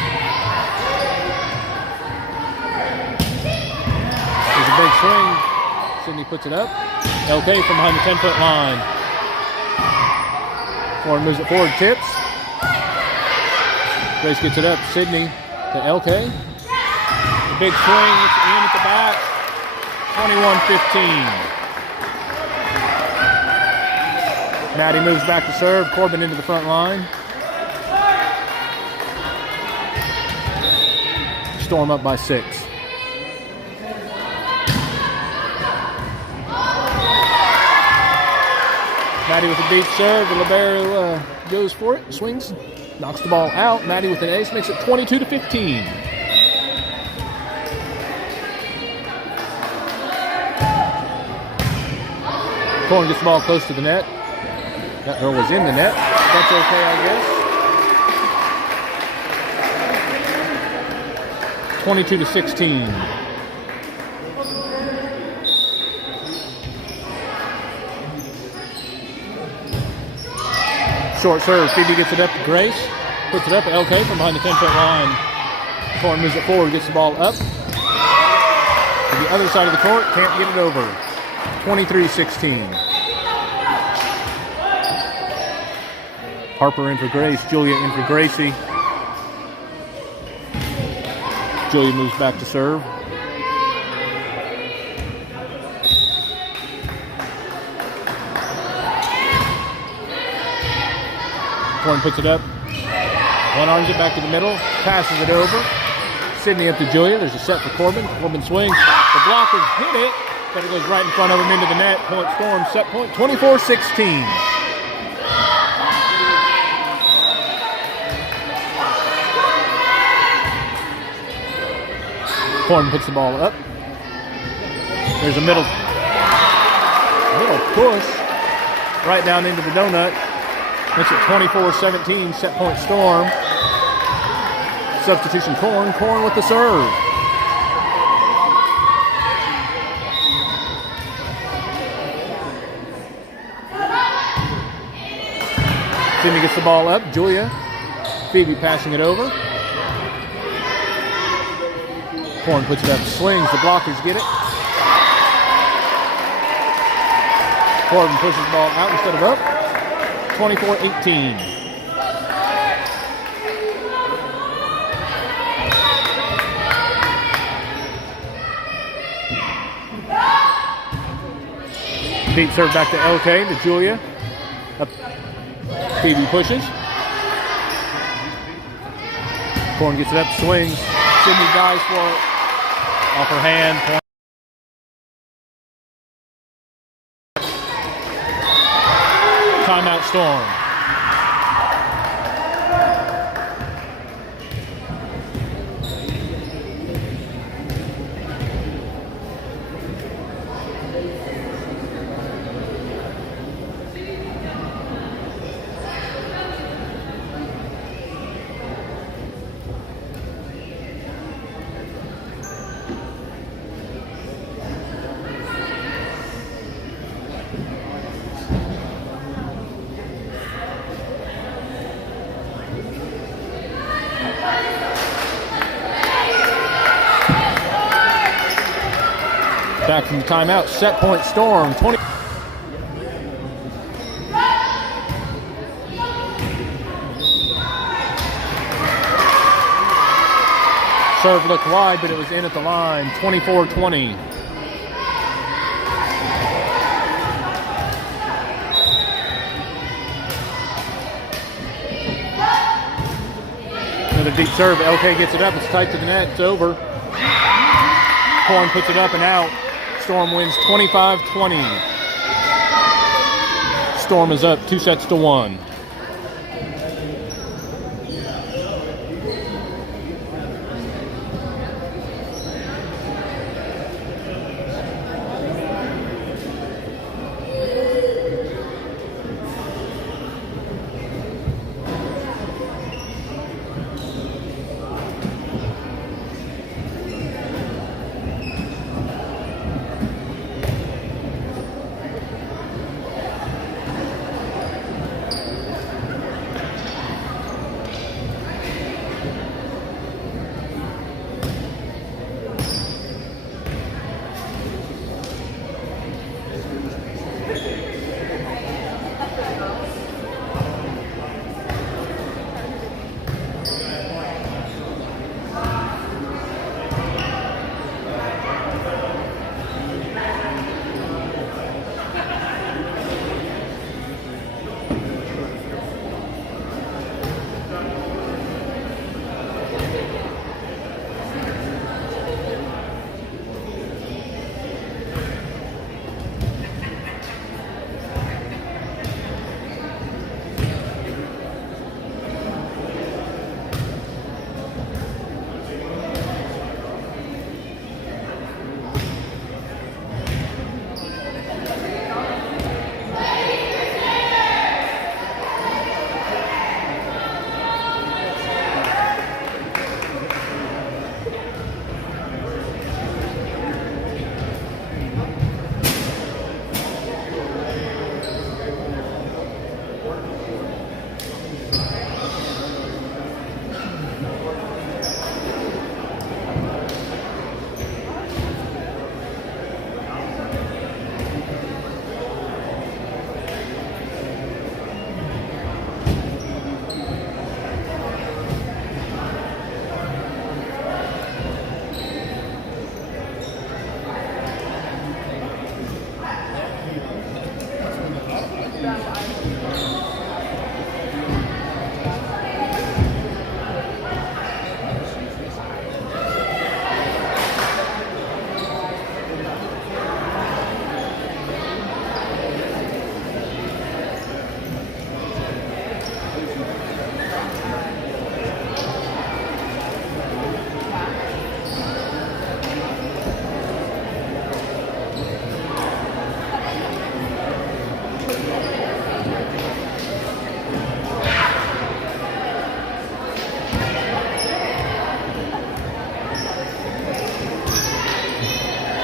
There's a big swing. Sydney puts it up. LK from behind the 10-foot line. Corn moves it forward, tips. Grace gets it up. Sydney to LK. The big swing, it's in at the back. 21-15. Maddie moves back to serve. Corbin into the front line. Storm up by 6. Maddie with a deep serve. The libero goes for it. Swings. Knocks the ball out. Maddie with an ace makes it 22-15. Corn gets the ball close to the net. That girl was in the net. That's okay, I guess. 22-16. Short serve. Phoebe gets it up to Grace. Puts it up to LK from behind the 10-foot line. Corn moves it forward, gets the ball up. To the other side of the court, can't get it over. 23-16. Harper in for Grace. Julia in for Gracie. Julia moves back to serve. Corn puts it up. One arms it back to the middle. Passes it over. Sydney up to Julia. There's a set for Corbin. Corbin swings. The blockers hit it, but it goes right in front of him into the net. Point Storm. Set point 24-16. Corn puts the ball up. There's a middle push right down into the donut. Makes it 24-17. Set point Storm. Substitution Corn. Corn with the serve. Sydney gets the ball up. Julia. Phoebe passing it over. Corn puts it up, swings, the blockers get it. Corbin pushes the ball out instead of up. 24-18. Pete serve back to LK, to Julia. Up. Phoebe pushes. Corn gets it up, swings. Sydney dives for it. Off her hand. Timeout Storm. Back from the timeout. Set point Storm. 20. Serve looked wide, but it was in at the line. 24-20. Another deep serve. LK gets it up. It's tight to the net. It's over. Corn puts it up and out. Storm wins 25-20. Storm is up 2-1.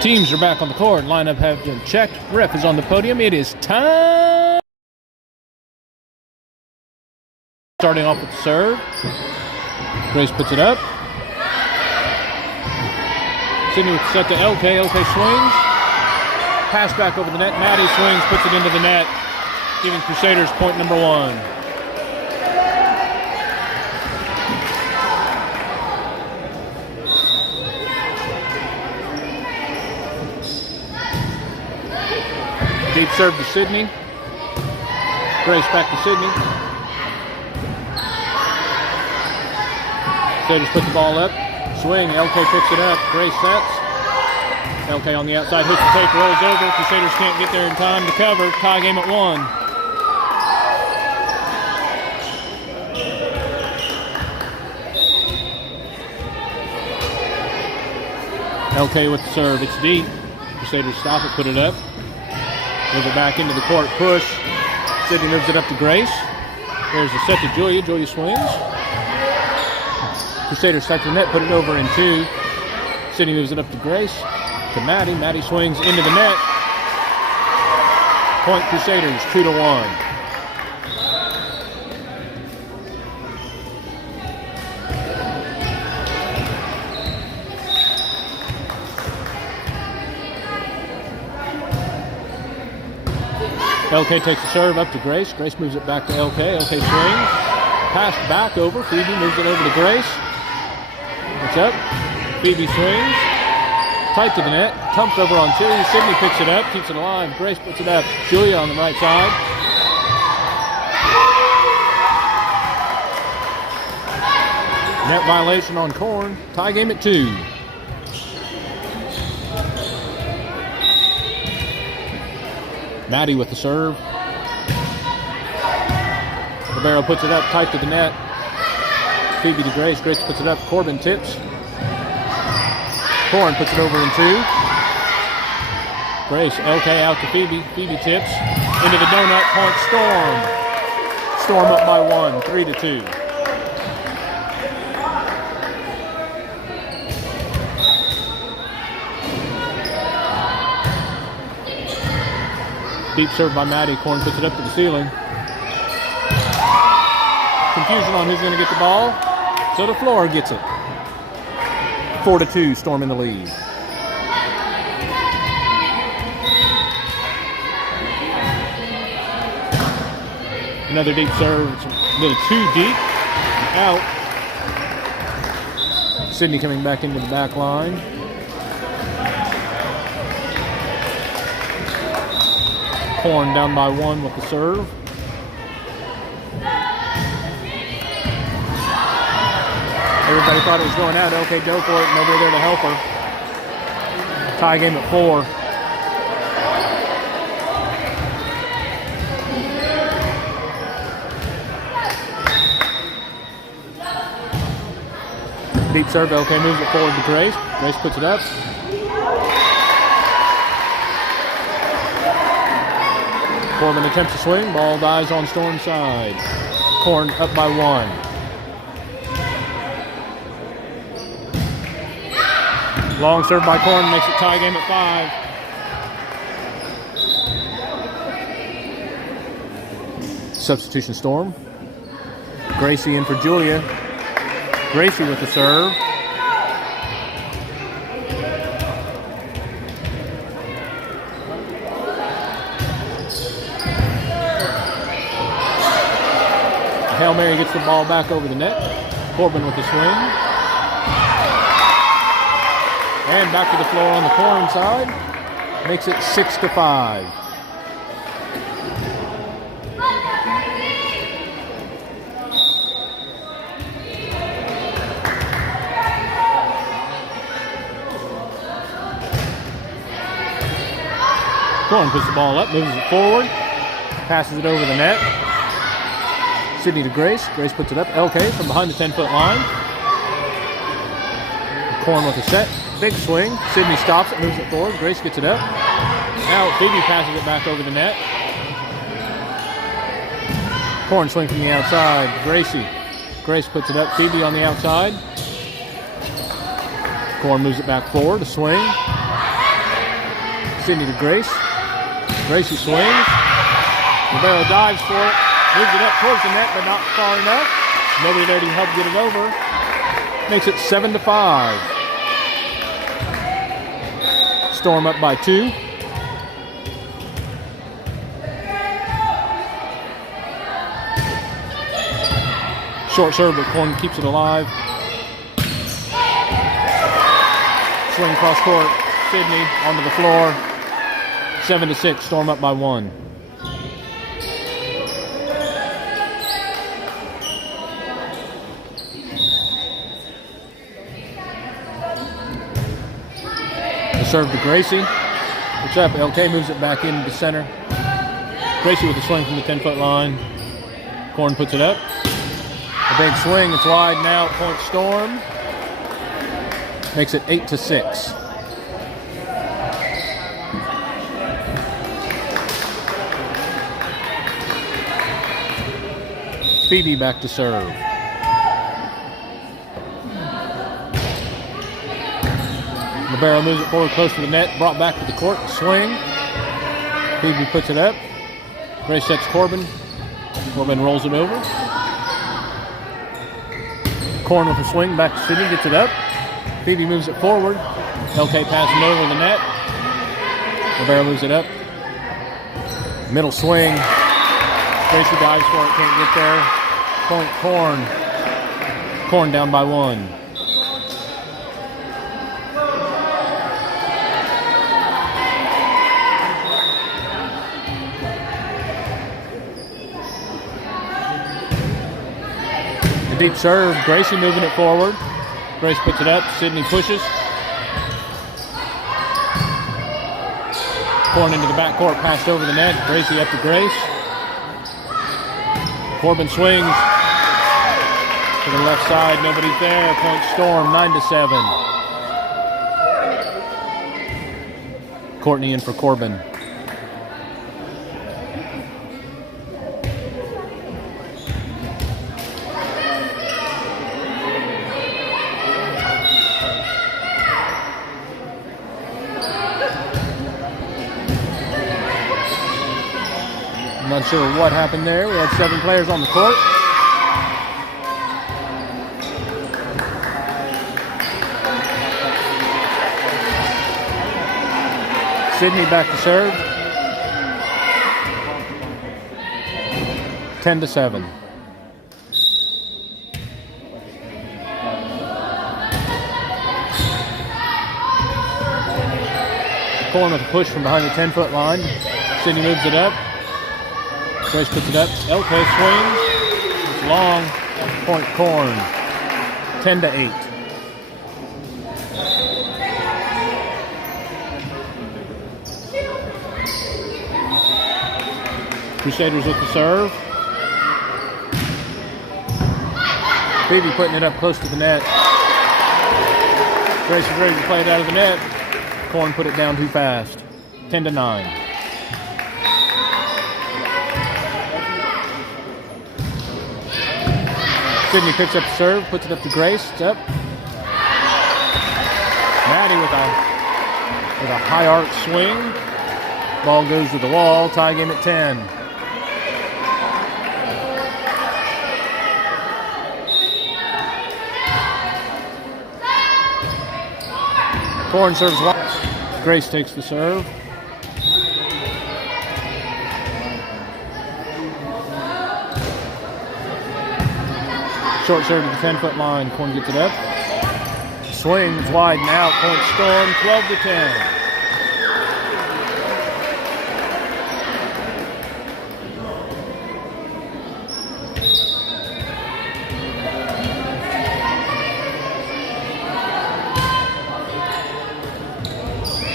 Teams are back on the court. Lineup have been checked. Ref is on the podium. It is time. Starting off with the serve. Grace puts it up. Sydney with the set to LK. LK swings. Pass back over the net. Maddie swings, puts it into the net, giving Crusaders point number 1. Deep serve to Sydney. Grace back to Sydney. Crusaders put the ball up. Swing. LK picks it up. Grace sets. LK on the outside. Hits the tape. Rolls over. Crusaders can't get there in time to cover. Tie game at 1. LK with the serve. It's deep. Crusaders stop it. Put it up. Moves it back into the court push. Sydney moves it up to Grace. There's the set to Julia. Julia swings. Crusaders touch the net, put it over in 2. Sydney moves it up to Grace. To Maddie. Maddie swings into the net. Point Crusaders 2-1. LK takes the serve up to Grace. Grace moves it back to LK. LK swings. Pass back over. Phoebe moves it over to Grace. It's up. Phoebe swings. Tight to the net. Tumps over on two. Sydney picks it up. Keeps it alive. Grace puts it up. Julia on the right side. Net violation on Corn. Tie game at 2. Maddie with the serve. Ribeiro puts it up tight to the net. Phoebe to Grace. Grace puts it up. Corbin tips. Corn puts it over in 2. Grace, LK out to Phoebe. Phoebe tips. Into the donut. Point Storm. Storm up by 1. 3-2. Deep serve by Maddie. Corn puts it up to the ceiling. Confusion on who's going to get the ball. So the floor gets it. 4-2, Storm in the lead. Another deep serve. It's a little too deep. Out. Sydney coming back into the back line. Corn down by 1 with the serve. Everybody thought it was going out. Okay, go for it. Nobody there to help her. Tie game at 4. Deep serve. Okay, moves it forward to Grace. Grace puts it up. Corbin attempts to swing. Ball dies on Storm's side. Corn up by 1. Long serve by Corn makes it tie game at 5. Substitution Storm. Gracie in for Julia. Gracie with the serve. Hail Mary gets the ball back over the net. Corbin with the swing. And back to the floor on the Corn side. Makes it 6-5. Corn puts the ball up, moves it forward, passes it over the net. Sydney to Grace. Grace puts it up. LK from behind the 10-foot line. Corn with a set. Big swing. Sydney stops it, moves it forward. Grace gets it up. Now Phoebe passes it back over the net. Corn swing from the outside. Gracie. Grace puts it up. Phoebe on the outside. Corn moves it back forward. A swing. Sydney to Grace. Gracie swings. Ribeiro dives for it. Moves it up towards the net, but not far enough. Nobody there to help get it over. Makes it 7-5. Storm up by 2. Short serve, but Corn keeps it alive. Swing across court. Sydney onto the floor. 7-6. Storm up by 1. Serve to Gracie. It's up. LK moves it back into the center. Gracie with a swing from the 10-foot line. Corn puts it up. A big swing. It's wide now. Point Storm. Makes it 8-6. Phoebe back to serve. Ribeiro moves it forward close to the net, brought back to the court, swing. Phoebe puts it up. Grace sets Corbin. Corbin rolls it over. Corn with a swing, back to Sydney, gets it up. Phoebe moves it forward. LK passes it over the net. Ribeiro moves it up. Middle swing. Gracie dives for it, can't get there. Point Corn. Corn down by 1. The deep serve, Gracie moving it forward. Grace puts it up, Sydney pushes. Corn into the backcourt, passed over the net. Gracie up to Grace. Corbin swings to the left side, nobody's there. Point Storm, 9-7. Courtney in for Corbin. I'm not sure what happened there. We had 7 players on the court. Sydney back to serve. 10-7. Corn with a push from behind the 10-foot line. Sydney moves it up. Grace puts it up. LK swings. It's long. Point Corn. 10-8. Crusaders with the serve. Phoebe putting it up close to the net. Grace is ready to play it out of the net. Corn put it down too fast. 10-9. Sydney picks up the serve, puts it up to Grace. It's up. Maddie with a high arc swing. Ball goes to the wall. Tie game at 10. Corn serves one. Grace takes the serve. Short serve to the 10-foot line. Corn gets it up. Swings wide and out. Point Storm, 12-10.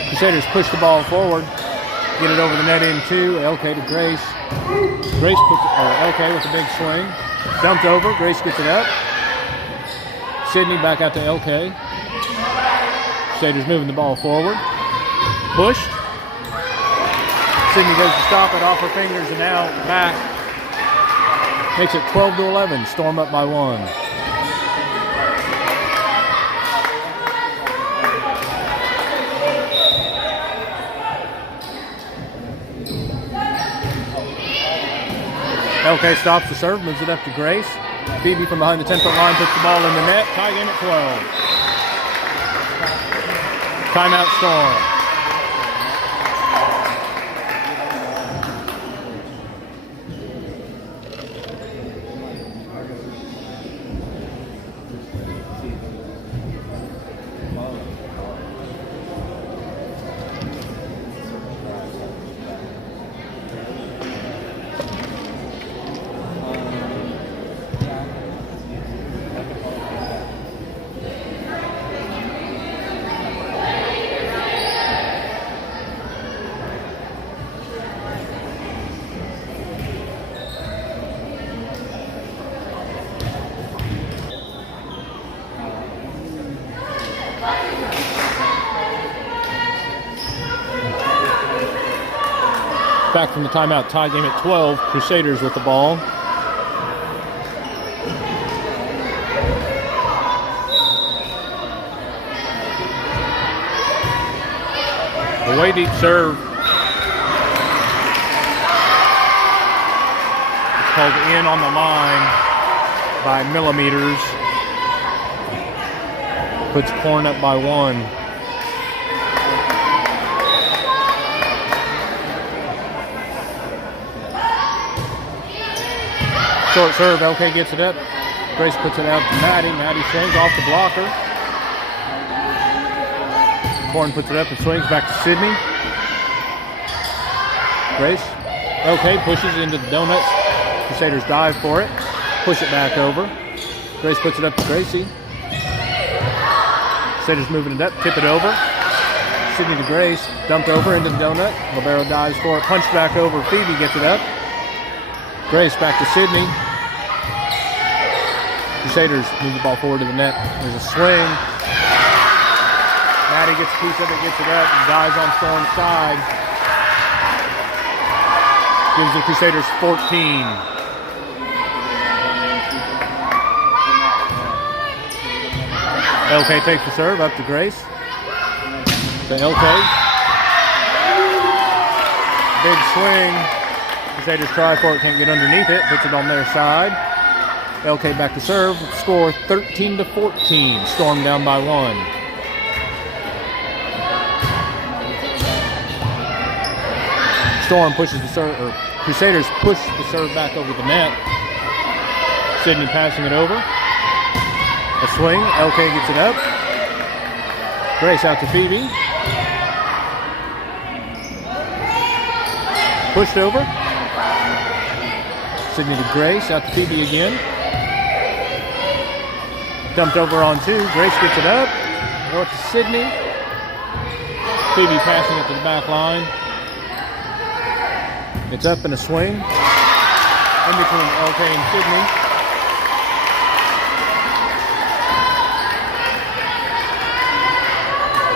Crusaders push the ball forward. Get it over the net in 2. LK to Grace. Grace puts LK with a big swing. Dumped over. Grace gets it up. Sydney back out to LK. Crusaders moving the ball forward. Pushed. Sydney goes to stop it off her fingers and out. Back. Makes it 12-11. Storm up by 1. LK stops the serve, moves it up to Grace. Phoebe from behind the 10-foot line puts the ball in the net. Tie game at 12. Timeout Storm. Back from the timeout, tie game at 12. Crusaders with the ball. Away deep serve. It's called in on the line by millimeters. Puts Corn up by 1. Short serve, LK gets it up. Grace puts it out to Maddie. Maddie swings off the blocker. Corn puts it up and swings back to Sydney. Grace, LK pushes into the donuts. Crusaders dive for it. Push it back over. Grace puts it up to Gracie. Crusaders moving it up, tip it over. Sydney to Grace, dumped over into the donut. Libero dives for it, punch back over. Phoebe gets it up. Grace back to Sydney. Crusaders move the ball forward to the net. There's a swing. Maddie gets a piece of it, gets it up, and dives on Storm's side. Gives the Crusaders 14. LK takes the serve up to Grace. To LK. Big swing. Crusaders try for it, can't get underneath it. Puts it on their side. LK back to serve. Score 13-14. Storm down by 1. Storm pushes the serve, or Crusaders push the serve back over the net. Sydney passing it over. A swing. LK gets it up. Grace out to Phoebe. Pushed over. Sydney to Grace. Out to Phoebe again. Dumped over on 2. Grace gets it up. Go to Sydney. Phoebe passing it to the back line. It's up in a swing. In between LK and Sydney.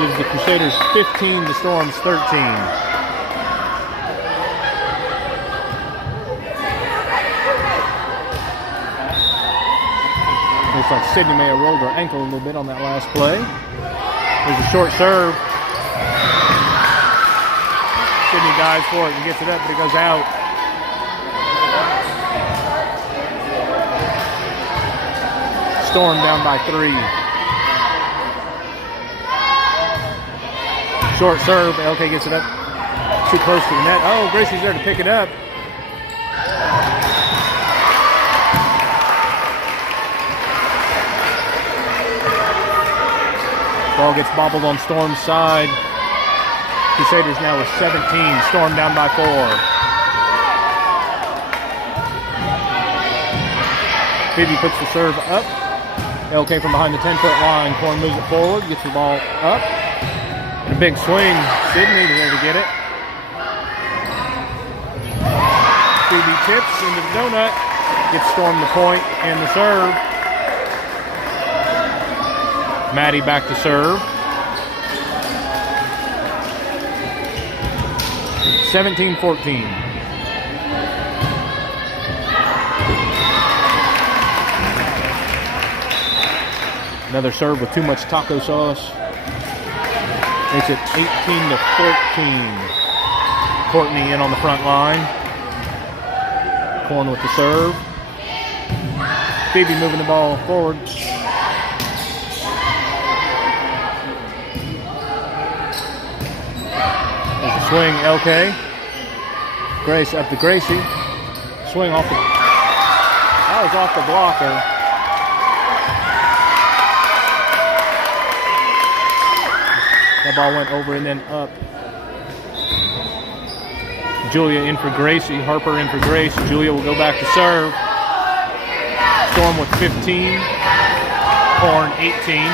Gives the Crusaders 15, the Storms 13. Looks like Sydney may have rolled her ankle a little bit on that last play. There's a short serve. Sydney dives for it and gets it up, but it goes out. Storm down by 3. Short serve. LK gets it up too close to the net. Oh, Gracie's there to pick it up. Ball gets bobbled on Storm's side. Crusaders now with 17. Storm down by 4. Phoebe puts the serve up. LK from behind the 10-foot line. Corn moves it forward, gets the ball up. And a big swing. Sydney there to get it. Phoebe tips into the donut. Gets Storm the point and the serve. Maddie back to serve. 17-14. Another serve with too much taco sauce. Makes it 18-14. Courtney in on the front line. Corn with the serve. Phoebe moving the ball forward. There's a swing, LK. Grace up to Gracie. Swing off the... That was off the blocker. That ball went over and then up. Julia in for Gracie. Harper in for Grace. Julia will go back to serve. Storm with 15. Corn 18.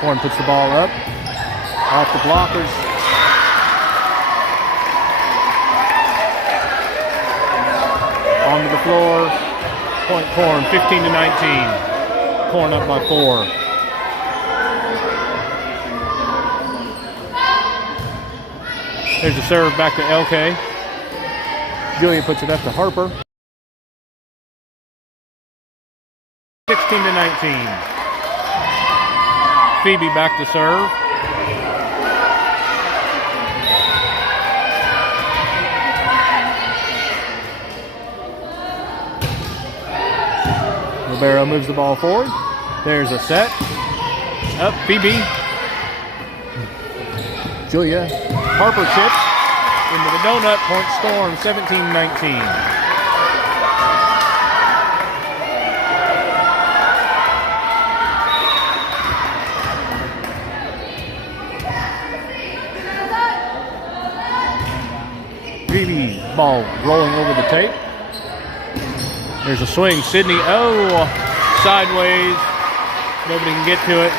Corn puts the ball up. Off the blockers. Onto the floor. Point Corn 15-19. Corn up by 4. There's a serve back to LK. Julia puts it up to Harper. 16-19. Phoebe back to serve. Libero moves the ball forward. There's a set. Up, Phoebe. Julia. Harper chips into the donut. Point Storm, 17-19. Phoebe, ball rolling over the tape. There's a swing. Sydney, sideways. Nobody can get to it.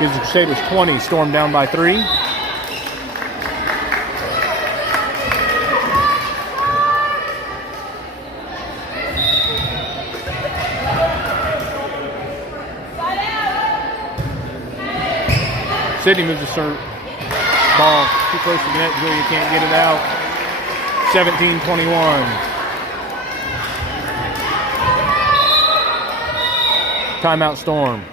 Gives the Crusaders 20. Storm down by 3. Sydney moves the serve. Ball too close to the net. Julia can't get it out. 17-21. Timeout Storm.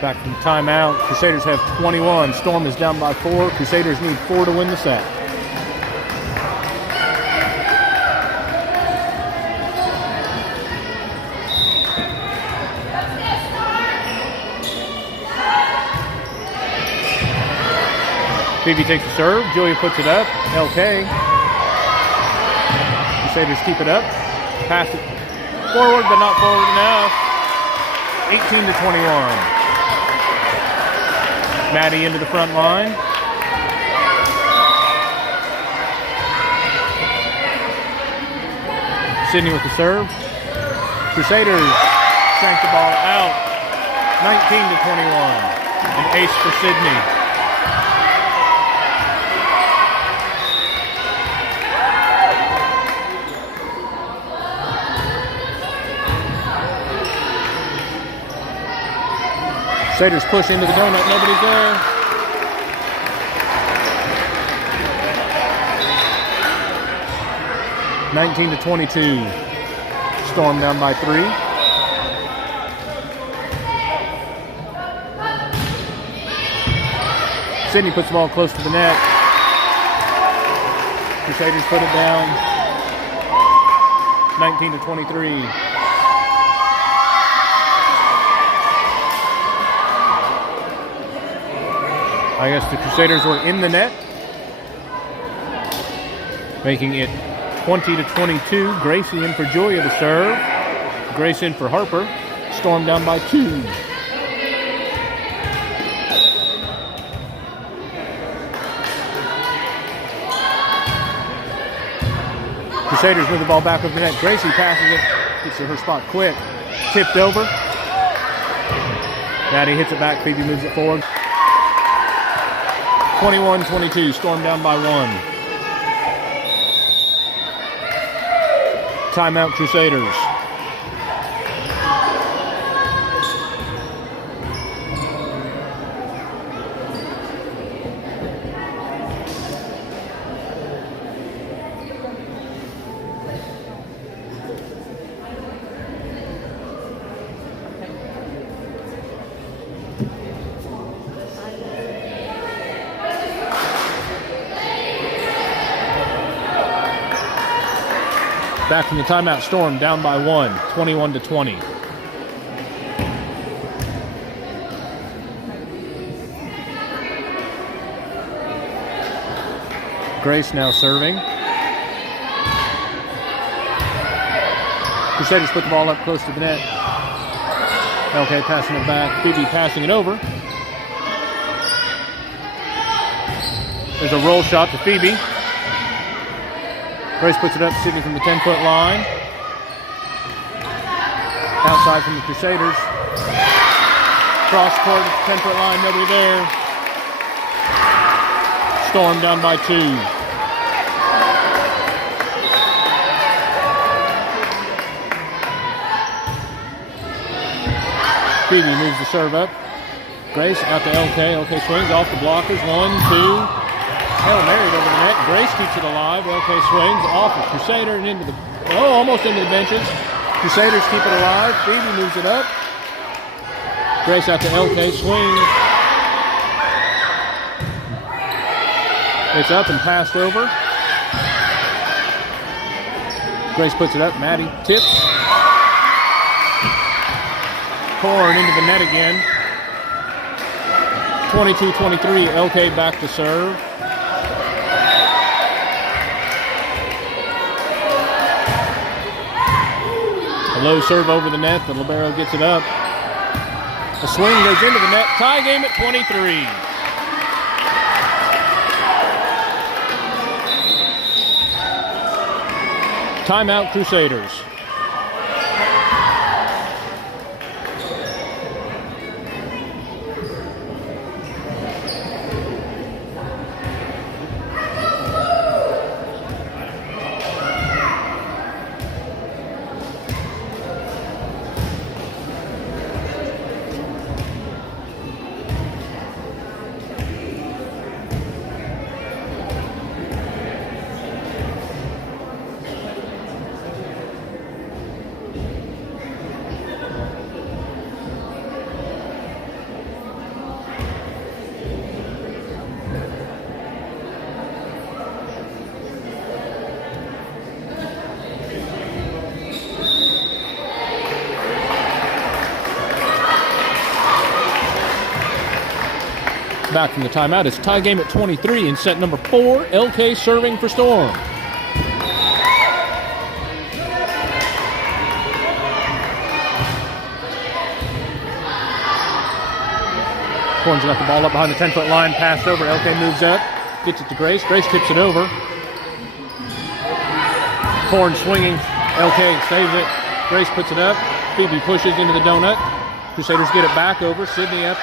Back from timeout. Crusaders have 21. Storm is down by 4. Crusaders need 4 to win the set. Phoebe takes the serve. Julia puts it up. LK. Crusaders keep it up. Pass it forward, but not forward enough. 18-21. Maddie into the front line. Sydney with the serve. Crusaders crank the ball out. 19-21. An ace for Sydney. Crusaders push into the donut. Nobody's there. (19-22). Storm down by 3. Sydney puts the ball close to the net. Crusaders put it down. 19-23. I guess the Crusaders were in the net, making it 20-22. Gracie in for Julia to serve. Grace in for Harper. Storm down by 2. Crusaders move the ball back over the net. Gracie passes it, gets to her spot quick. Tipped over. Maddie hits it back. Phoebe moves it forward. 21-22, Storm down by 1. Timeout Crusaders. Back from the timeout, Storm down by 1, 21-20. Grace now serving. Crusaders put the ball up close to the net. LK passing it back. Phoebe passing it over. There's a roll shot to Phoebe. Grace puts it up. Sydney from the 10-foot line. Outside from the Crusaders. Cross court at the 10-foot line. Nobody there. Storm down by 2. Phoebe moves the serve up. Grace out to LK. LK swings off the blockers. 1, 2. Hail Mary over the net. Grace keeps it alive. LK swings off of Crusader and into the, almost into the benches. Crusaders keep it alive. Phoebe moves it up. Grace out to LK. Swings. It's up and passed over. Grace puts it up. Maddie tips. Corn into the net again. 22-23. LK back to serve. A low serve over the net. The libero gets it up. A swing goes into the net. Tie game at 23. Timeout, Crusaders. Back from the timeout. It's tie game at 23 in set number 4. LK serving for Storm. Corn's got the ball up behind the 10-foot line. Passed over. LK moves up. Gets it to Grace. Grace tips it over. Corn swinging. LK saves it. Grace puts it up. Phoebe pushes into the donut. Crusaders get it back over. Sydney up.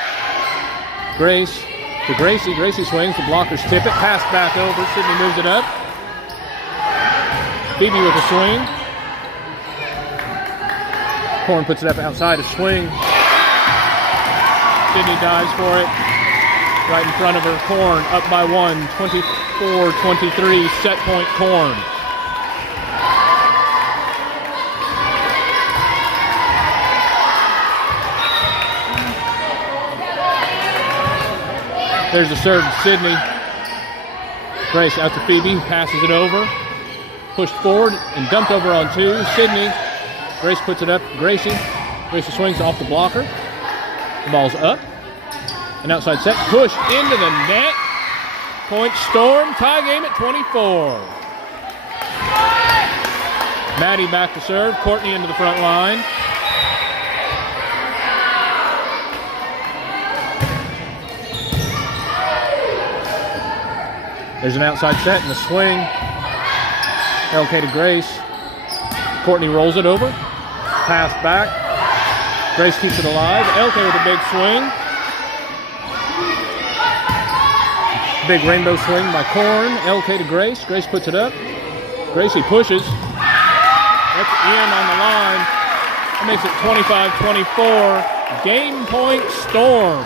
Grace to Gracie. Gracie swings. The blockers tip it. Pass back over. Sydney moves it up. Phoebe with a swing. Corn puts it up outside. A swing. Sydney dives for it. Right in front of her. Corn up by 1. 24-23. Set point Corn. There's a serve to Sydney. Grace out to Phoebe, passes it over. Pushed forward and dumped over on 2. Sydney. Grace puts it up. Gracie. Gracie swings off the blocker. The ball's up. An outside set. Pushed into the net. Point Storm. Tie game at 24. Maddie back to serve. Courtney into the front line. There's an outside set and a swing. LK to Grace. Courtney rolls it over. Pass back. Grace keeps it alive. LK with a big swing. Big rainbow swing by Corn. LK to Grace. Grace puts it up. Gracie pushes. That's in on the line. That makes it 25-24. Game point Storm.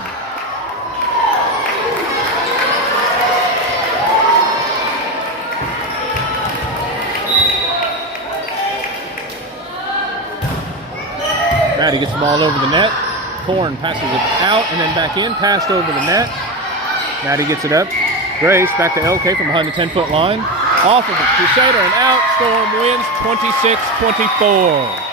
Maddie gets the ball over the net. Corn passes it out and then back in. Passed over the net. Maddie gets it up. Grace back to LK from behind the 10-foot line. Off of the Crusader and out. Storm wins 26-24.